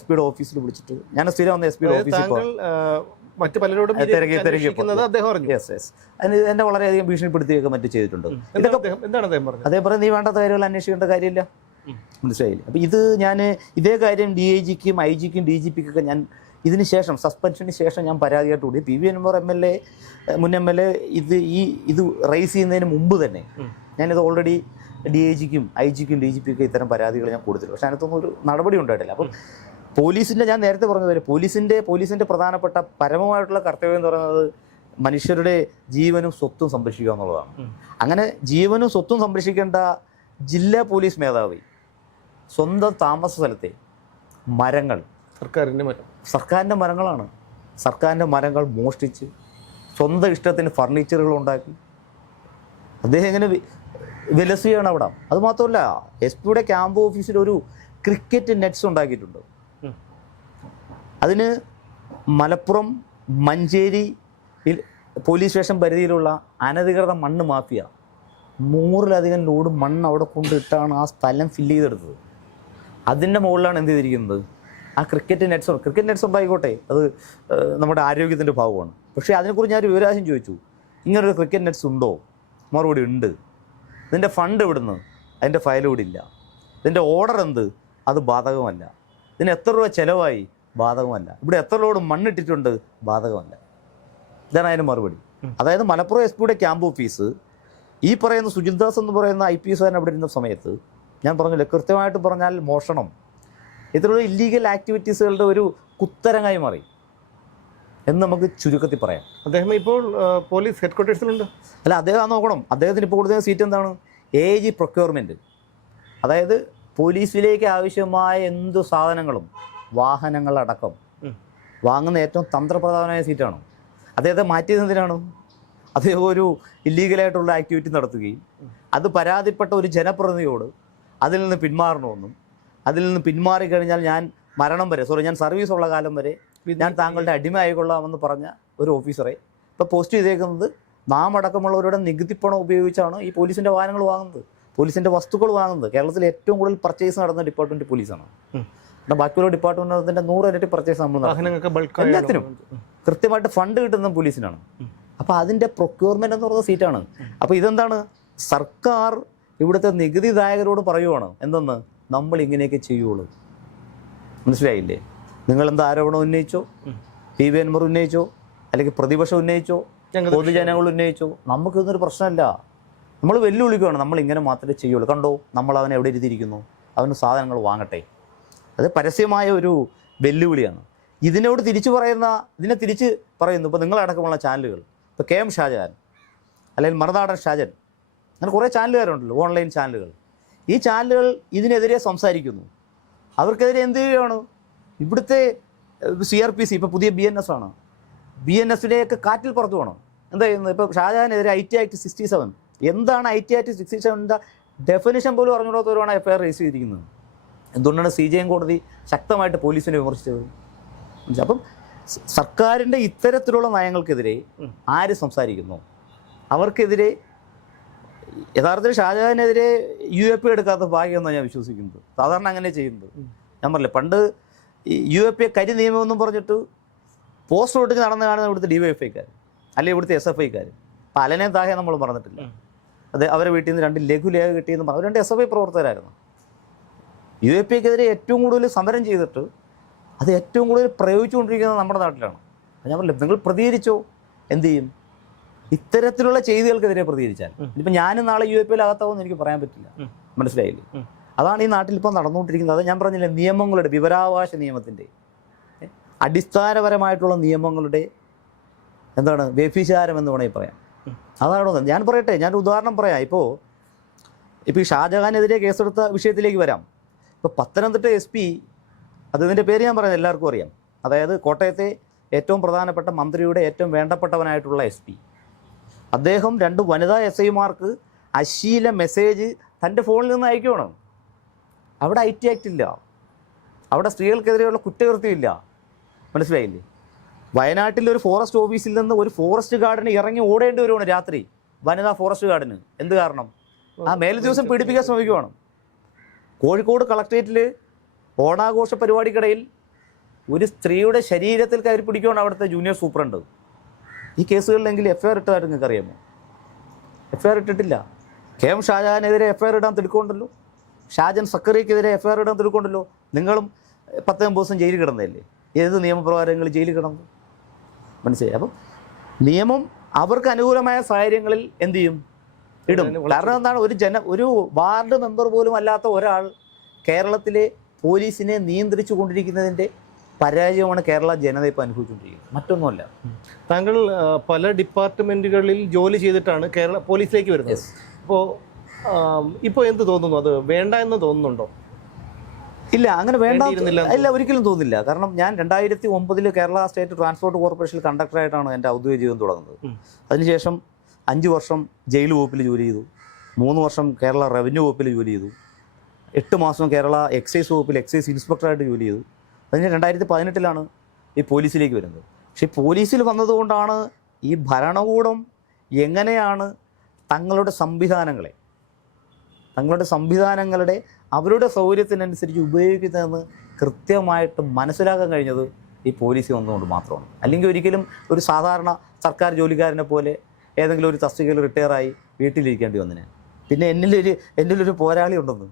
SP ഓഫീസിൽ വിളിച്ചിട്ട്, ഞാൻ സ്ഥിരം വന്ന് SP ഓഫീസിൽ മറ്റു പലരോടും എന്നെ വളരെയധികം ഭീഷണിപ്പെടുത്തുകയൊക്കെ മറ്റു ചെയ്തിട്ടുണ്ട്. എന്താണ് അദ്ദേഹം പറഞ്ഞത്, നീ വേണ്ടാത്ത കാര്യങ്ങൾ അന്വേഷിക്കേണ്ട കാര്യമില്ല. മനസ്സിലായില്ല? അപ്പോൾ ഇത് ഞാൻ ഇതേ കാര്യം DIGക്കും IGക്കും DGPക്കൊക്കെ ഞാൻ ഇതിന് ശേഷം സസ്പെൻഷന് ശേഷം ഞാൻ പരാതിയായിട്ട് കൂടി PV അൻവർ MLA മുൻ MLA ഇത് റൈസ് ചെയ്യുന്നതിന് മുമ്പ് തന്നെ ഞാനിത് ഓൾറെഡി DIGക്കും IGക്കും DGPക്കും ഇത്തരം പരാതികൾ ഞാൻ കൊടുത്തില്ല. പക്ഷേ അതിനകത്തൊന്നും ഒരു നടപടി ഉണ്ടായിട്ടില്ല. അപ്പം പോലീസിൻ്റെ, ഞാൻ നേരത്തെ പറഞ്ഞതുപോലെ പോലീസിൻ്റെ പ്രധാനപ്പെട്ട പരമമായിട്ടുള്ള കർത്തവ്യം എന്ന് പറയുന്നത് മനുഷ്യരുടെ ജീവനും സ്വത്തും സംരക്ഷിക്കുക എന്നുള്ളതാണ്. അങ്ങനെ ജീവനും സ്വത്തും സംരക്ഷിക്കേണ്ട ജില്ലാ പോലീസ് മേധാവി സ്വന്തം താമസ സ്ഥലത്തെ മരങ്ങൾ സർക്കാരിൻ്റെ മരങ്ങളാണ്. സർക്കാരിൻ്റെ മരങ്ങൾ മോഷ്ടിച്ച് സ്വന്തം ഇഷ്ടത്തിന് ഫർണിച്ചറുകൾ ഉണ്ടാക്കി അദ്ദേഹം ഇങ്ങനെ വിലസുകയാണ് അവിടെ. അതുമാത്രമല്ല, SP ക്യാമ്പ് ഓഫീസിൽ ഒരു ക്രിക്കറ്റ് നെറ്റ്സ് ഉണ്ടാക്കിയിട്ടുണ്ട്. അതിന് മലപ്പുറം മഞ്ചേരി പോലീസ് സ്റ്റേഷൻ പരിധിയിലുള്ള അനധികൃത മണ്ണ് മാഫിയ 100-ലധികം ലോഡ് മണ്ണ് അവിടെ കൊണ്ടിട്ടാണ് ആ സ്ഥലം ഫില്ല് ചെയ്തെടുത്തത്. അതിൻ്റെ മുകളിലാണ് എന്ത് ചെയ്തിരിക്കുന്നത്? ആ ക്രിക്കറ്റ് നെറ്റ്സ് ഉണ്ടായിക്കോട്ടെ, അത് നമ്മുടെ ആരോഗ്യത്തിൻ്റെ ഭാഗമാണ്. പക്ഷേ അതിനെക്കുറിച്ച് ഞാൻ വിവരാശം ചോദിച്ചു, ഇങ്ങനൊരു ക്രിക്കറ്റ് നെറ്റ്സ് ഉണ്ടോ? മറുപടി ഉണ്ട്. ഇതിൻ്റെ ഫണ്ട് എവിടുന്ന്? അതിൻ്റെ ഫയൽ ഇവിടെ ഇല്ല. ഇതിൻ്റെ ഓർഡർ എന്ത്? അത് ബാധകമല്ല. ഇതിന് എത്ര രൂപ ചിലവായി? ബാധകമല്ല. ഇവിടെ എത്ര ലോഡ് മണ്ണിട്ടിട്ടുണ്ട്? ബാധകമല്ല. ഇതാണ് അതിൻ്റെ മറുപടി. അതായത് മലപ്പുറം SP ക്യാമ്പ് ഓഫീസ് ഈ പറയുന്ന സുജിത്ദാസ് എന്ന് പറയുന്ന IPS അവിടെ ഇരുന്ന സമയത്ത് ഞാൻ പറഞ്ഞില്ല, കൃത്യമായിട്ട് പറഞ്ഞാൽ മോഷണം, ഇത്തരത്തിലുള്ള ഇല്ലീഗൽ ആക്ടിവിറ്റീസുകളുടെ ഒരു കുത്തരങ്ങായി മാറി എന്ന് നമുക്ക് ചുരുക്കത്തിൽ പറയാം. അദ്ദേഹം ഇപ്പോൾ പോലീസ് ഹെഡ്ക്വാർട്ടേഴ്സിലുണ്ട്. അല്ല, അദ്ദേഹം നോക്കണം, അദ്ദേഹത്തിന് ഇപ്പോൾ കൊടുത്ത സീറ്റ് എന്താണ്? AG procurement. അതായത് പോലീസിലേക്ക് ആവശ്യമായ എന്തു സാധനങ്ങളും വാഹനങ്ങളടക്കം വാങ്ങുന്ന ഏറ്റവും തന്ത്രപ്രധാനമായ സീറ്റാണ്. അദ്ദേഹത്തെ മാറ്റിയത് എന്തിനാണ്? അദ്ദേഹം ഒരു ഇല്ലീഗലായിട്ടുള്ള ആക്ടിവിറ്റി നടത്തുകയും അത് പരാതിപ്പെട്ട ഒരു ജനപ്രതിനിധിയോട് അതിൽ നിന്ന് പിന്മാറണമെന്നും അതിൽ നിന്ന് പിന്മാറിക്കഴിഞ്ഞാൽ ഞാൻ മരണം വരെ ഞാൻ സർവീസുള്ള കാലം വരെ ഞാൻ താങ്കളുടെ അടിമ ആയിക്കൊള്ളാമെന്ന് പറഞ്ഞ ഒരു ഓഫീസറെ ഇപ്പോൾ പോസ്റ്റ് ചെയ്തേക്കുന്നത് നാം അടക്കമുള്ളവരുടെ നികുതിപ്പണം ഉപയോഗിച്ചാണ് ഈ പോലീസിൻ്റെ വാഹനങ്ങൾ വാങ്ങുന്നത്, പോലീസിൻ്റെ വസ്തുക്കൾ വാങ്ങുന്നത്. കേരളത്തിൽ ഏറ്റവും കൂടുതൽ പർച്ചേസ് നടന്ന ഡിപ്പാർട്ട്മെൻറ്റ് പോലീസാണ്. കാരണം ബാക്കിയുള്ള ഡിപ്പാർട്ട്മെൻറ്റിൻ്റെ 100 ഇരട്ടി പർച്ചേസ് നമ്മൾ എല്ലാത്തിനും കൃത്യമായിട്ട് ഫണ്ട് കിട്ടുന്ന പോലീസിനാണ്. അപ്പോൾ അതിൻ്റെ പ്രൊക്യൂർമെൻ്റ് എന്ന് പറയുന്ന സീറ്റാണ്. അപ്പോൾ ഇതെന്താണ്? സർക്കാർ ഇവിടുത്തെ നികുതിദായകരോട് പറയുവാണ് എന്തെന്ന്, നമ്മൾ ഇങ്ങനെയൊക്കെ ചെയ്യുള്ളൂ. മനസ്സിലായില്ലേ? നിങ്ങളെന്താ ആരോപണം ഉന്നയിച്ചോ, PV അൻവർ ഉന്നയിച്ചോ, അല്ലെങ്കിൽ പ്രതിപക്ഷം ഉന്നയിച്ചോ, പൊതുജനങ്ങൾ ഉന്നയിച്ചോ, നമുക്കിതൊരു പ്രശ്നമല്ല. നമ്മൾ വെല്ലുവിളിക്കുകയാണ്, നമ്മൾ ഇങ്ങനെ മാത്രമേ ചെയ്യുള്ളൂ. കണ്ടോ, നമ്മൾ അവനെ എവിടെ ഇരുത്തിയിരിക്കുന്നു, അവന് സാധനങ്ങൾ വാങ്ങട്ടെ. അത് പരസ്യമായ ഒരു വെല്ലുവിളിയാണ്. ഇതിനെ തിരിച്ച് പറയുന്നു ഇപ്പോൾ നിങ്ങളടക്കമുള്ള ചാനലുകൾ, ഇപ്പോൾ KM ഷാജഹാൻ അല്ലെങ്കിൽ മറുനാടൻ ഷാജൻ അങ്ങനെ കുറേ ചാനലുകാരുണ്ടല്ലോ, ഓൺലൈൻ ചാനലുകൾ. ഈ ചാനലുകൾ ഇതിനെതിരെ സംസാരിക്കുന്നു. അവർക്കെതിരെ എന്ത് ചെയ്യുകയാണ്? ഇവിടുത്തെ CRPC ഇപ്പോൾ പുതിയ BNS ആണ്. BNSനെയൊക്കെ കാറ്റിൽ പുറത്തു വേണം. എന്താ ചെയ്യുന്നത്? ഇപ്പോൾ ഷാജഹാനെതിരെ IT Act 67. എന്താണ് IT Act 67ൻ്റെ ഡെഫിനിഷൻ പോലും അറിഞ്ഞുകൂടാത്തവരാണ് FIR രജിസ്റ്റർ ചെയ്തിരിക്കുന്നത്. എന്തുകൊണ്ടാണ് CJM കോടതി ശക്തമായിട്ട് പോലീസിനെ വിമർശിച്ചത്? അപ്പം സർക്കാരിൻ്റെ ഇത്തരത്തിലുള്ള നയങ്ങൾക്കെതിരെ ആര് സംസാരിക്കുന്നു? അവർക്കെതിരെ യഥാർത്ഥത്തിൽ ഷാജഹാനെതിരെ UAP എടുക്കാത്ത ഭാഗ്യമെന്നാണ് ഞാൻ വിശ്വസിക്കുന്നത്. സാധാരണ അങ്ങനെ ചെയ്യുന്നത്. ഞാൻ പറഞ്ഞില്ല, പണ്ട് ഈ UAP കരി നിയമമെന്നും പറഞ്ഞിട്ട് പോസ്റ്റർ ഒട്ടിച്ച് നടന്ന് കാണുന്ന ഇവിടുത്തെ DYFIക്കാർ അല്ലെങ്കിൽ ഇവിടുത്തെ SFIക്കാർ. പലനെയും താഴെ നമ്മൾ പറഞ്ഞിട്ടില്ല. അത് അവരെ വീട്ടിൽ നിന്ന് 2 ലഘുലേഖ കിട്ടിയെന്ന് പറഞ്ഞു. 2 SFI പ്രവർത്തകരായിരുന്നു. UAPക്കെതിരെ ഏറ്റവും കൂടുതൽ സമരം ചെയ്തിട്ട് അത് ഏറ്റവും കൂടുതൽ പ്രയോഗിച്ചുകൊണ്ടിരിക്കുന്നത് നമ്മുടെ നാട്ടിലാണ്. ഞാൻ പറഞ്ഞില്ല, നിങ്ങൾ പ്രതികരിച്ചോ? എന്ത് ചെയ്യും? ഇത്തരത്തിലുള്ള ചെയ്തികൾക്കെതിരെ പ്രതികരിച്ചാൽ ഇപ്പം ഞാനും നാളെ UAPയിലകത്താവുമെന്ന് എനിക്ക് പറയാൻ പറ്റില്ല. മനസ്സിലായില്ലേ? അതാണ് ഈ നാട്ടിൽ ഇപ്പം നടന്നുകൊണ്ടിരിക്കുന്നത്. അത് ഞാൻ പറഞ്ഞില്ലേ, നിയമങ്ങളുടെ വിവരാവകാശ നിയമത്തിൻ്റെ അടിസ്ഥാനപരമായിട്ടുള്ള നിയമങ്ങളുടെ എന്താണ് വ്യഭിചാരം എന്ന് വേണമെങ്കിൽ പറയാം. അതാണ്. ഞാൻ പറയട്ടെ, ഞാനൊരു ഉദാഹരണം പറയാം. ഇപ്പോൾ ഈ ഷാജഹാനെതിരെ കേസെടുത്ത വിഷയത്തിലേക്ക് വരാം. ഇപ്പോൾ പത്തനംതിട്ട SP, അതിൻ്റെ പേര് ഞാൻ പറയുന്നത് എല്ലാവർക്കും അറിയാം. അതായത് കോട്ടയത്തെ ഏറ്റവും പ്രധാനപ്പെട്ട മന്ത്രിയുടെ ഏറ്റവും വേണ്ടപ്പെട്ടവനായിട്ടുള്ള SP. അദ്ദേഹം 2 വനിതാ SIമാർക്ക് അശ്ലീല മെസ്സേജ് തൻ്റെ ഫോണിൽ നിന്ന് അയക്കുകയാണ്. അവിടെ IT Act ഇല്ല, അവിടെ സ്ത്രീകൾക്കെതിരെയുള്ള കുറ്റകൃത്യമില്ല. മനസ്സിലായില്ലേ? വയനാട്ടിലൊരു ഫോറസ്റ്റ് ഓഫീസിൽ നിന്ന് ഒരു ഫോറസ്റ്റ് ഗാർഡിന് ഇറങ്ങി ഓടേണ്ടി വരുവാണ് രാത്രി, വനിതാ ഫോറസ്റ്റ് ഗാർഡിന്. എന്ത് കാരണം? ആ മേലുദ്യോഗസ്ഥൻ പീഡിപ്പിക്കാൻ ശ്രമിക്കുകയാണ്. കോഴിക്കോട് കളക്ട്രേറ്റിൽ ഓണാഘോഷ പരിപാടിക്കിടയിൽ ഒരു സ്ത്രീയുടെ ശരീരത്തിൽ കയറി പിടിക്കുകയാണ് അവിടുത്തെ ജൂനിയർ സൂപ്രണ്ട്. ഈ കേസുകളിലെങ്കിൽ FIR ഇട്ടതായിട്ട് നിങ്ങൾക്ക് അറിയാമോ? FIR ഇട്ടിട്ടില്ല. KM ഷാജഹാനെതിരെ FIR ഇടാൻ തിടുക്കമുണ്ടല്ലോ. ഷാജൻ സക്കറിക്കെതിരെ FIR ഇടാൻ തിടുക്കമുണ്ടല്ലോ. നിങ്ങളും 19 ദിവസം ജയിലിൽ കിടന്നതല്ലേ? ഏത് നിയമപ്രകാരം നിങ്ങൾ ജയിലിൽ കിടന്നു? മനസ്സിലായി? അപ്പം നിയമം അവർക്ക് അനുകൂലമായ സാഹചര്യങ്ങളിൽ എന്ത് ചെയ്യും? ഇടും. കാരണം എന്താണ്? ഒരു വാർഡ് മെമ്പർ പോലും അല്ലാത്ത ഒരാൾ കേരളത്തിലെ പോലീസിനെ നിയന്ത്രിച്ചു കൊണ്ടിരിക്കുന്നതിൻ്റെ പരാജയമാണ് കേരള ജനത ഇപ്പോൾ അനുഭവിച്ചുകൊണ്ടിരിക്കുന്നത്. മറ്റൊന്നുമല്ല. താങ്കൾ പല ഡിപ്പാർട്ട്മെൻറ്റുകളിൽ ജോലി ചെയ്തിട്ടാണ് കേരള പോലീസിലേക്ക് വരുന്നത്. ഇപ്പോൾ എന്ത് തോന്നുന്നു? അത് വേണ്ട എന്ന് തോന്നുന്നുണ്ടോ? ഇല്ല, അങ്ങനെ വേണ്ട ഇല്ല, ഒരിക്കലും തോന്നില്ല. കാരണം ഞാൻ 2009 കേരള സ്റ്റേറ്റ് ട്രാൻസ്പോർട്ട് കോർപ്പറേഷനിൽ കണ്ടക്ടറായിട്ടാണ് എൻ്റെ ഔദ്യോഗിക ജീവിതം തുടങ്ങുന്നത്. അതിനുശേഷം 5 വർഷം ജയിൽ വകുപ്പിൽ ജോലി ചെയ്തു, 3 വർഷം കേരള റവന്യൂ വകുപ്പിൽ ജോലി ചെയ്തു, 8 മാസം കേരള എക്സൈസ് വകുപ്പിൽ എക്സൈസ് ഇൻസ്പെക്ടറായിട്ട് ജോലി ചെയ്തു. അതിന് 2018 ഈ പോലീസിലേക്ക് വരുന്നത്. പക്ഷേ പോലീസിൽ വന്നതുകൊണ്ടാണ് ഈ ഭരണകൂടം എങ്ങനെയാണ് തങ്ങളുടെ സംവിധാനങ്ങളുടെ അവരുടെ സൗകര്യത്തിനനുസരിച്ച് ഉപയോഗിക്കുന്നതെന്ന് കൃത്യമായിട്ട് മനസ്സിലാക്കാൻ കഴിഞ്ഞത് ഈ പോലീസ് വന്നതുകൊണ്ട് മാത്രമാണ്. അല്ലെങ്കിൽ ഒരിക്കലും ഒരു സാധാരണ സർക്കാർ ജോലിക്കാരനെ പോലെ ഏതെങ്കിലും ഒരു തസ്തികയിൽ റിട്ടയറായി വീട്ടിലിരിക്കേണ്ടി വന്നതിന്. പിന്നെ എന്നിലൊരു പോരാളി ഉണ്ടെന്ന്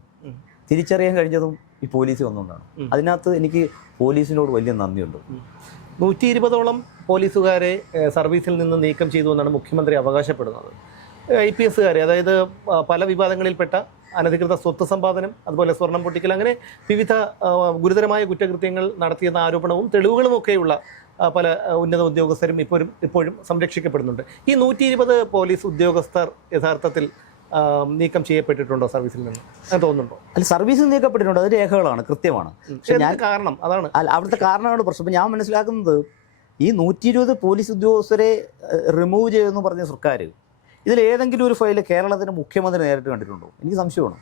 തിരിച്ചറിയാൻ കഴിഞ്ഞതും ഈ പോലീസ് വന്നുകൊണ്ടാണ്. അതിനകത്ത് എനിക്ക് പോലീസിനോട് വലിയ നന്ദിയുണ്ട്. 120ഓളം പോലീസുകാരെ സർവീസിൽ നിന്ന് നീക്കം ചെയ്തു എന്നാണ് മുഖ്യമന്ത്രി അവകാശപ്പെടുന്നത്. IPSകാരെ, അതായത് പല വിവാദങ്ങളിൽപ്പെട്ട അനധികൃത സ്വത്ത് സമ്പാദനം, അതുപോലെ സ്വർണം പൊട്ടിക്കൽ, അങ്ങനെ വിവിധ ഗുരുതരമായ കുറ്റകൃത്യങ്ങൾ നടത്തിയെന്ന ആരോപണവും തെളിവുകളുമൊക്കെയുള്ള പല ഉന്നത ഉദ്യോഗസ്ഥരും ഇപ്പോഴും സംരക്ഷിക്കപ്പെടുന്നുണ്ട്. ഈ 120 പോലീസ് ഉദ്യോഗസ്ഥർ യഥാർത്ഥത്തിൽ നീക്കം ചെയ്യപ്പെട്ടിട്ടുണ്ടോ സർവീസിൽ നിന്ന്? അങ്ങനെ തോന്നുന്നുണ്ടോ? അല്ല, സർവീസിൽ നീക്കപ്പെട്ടിട്ടുണ്ട്. അത് രേഖകളാണ്, കൃത്യമാണ്. പക്ഷേ കാരണം അതാണ് അവിടുത്തെ കാരണമാണ് പ്രശ്നം. ഇപ്പം ഞാൻ മനസ്സിലാക്കുന്നത് ഈ 120 പോലീസ് ഉദ്യോഗസ്ഥരെ റിമൂവ് ചെയ്യുമെന്ന് പറഞ്ഞ സർക്കാർ ഇതിലേതെങ്കിലും ഒരു ഫയൽ കേരളത്തിൻ്റെ മുഖ്യമന്ത്രി നേരിട്ട് കണ്ടിട്ടുണ്ടോ? എനിക്ക് സംശയമാണ്.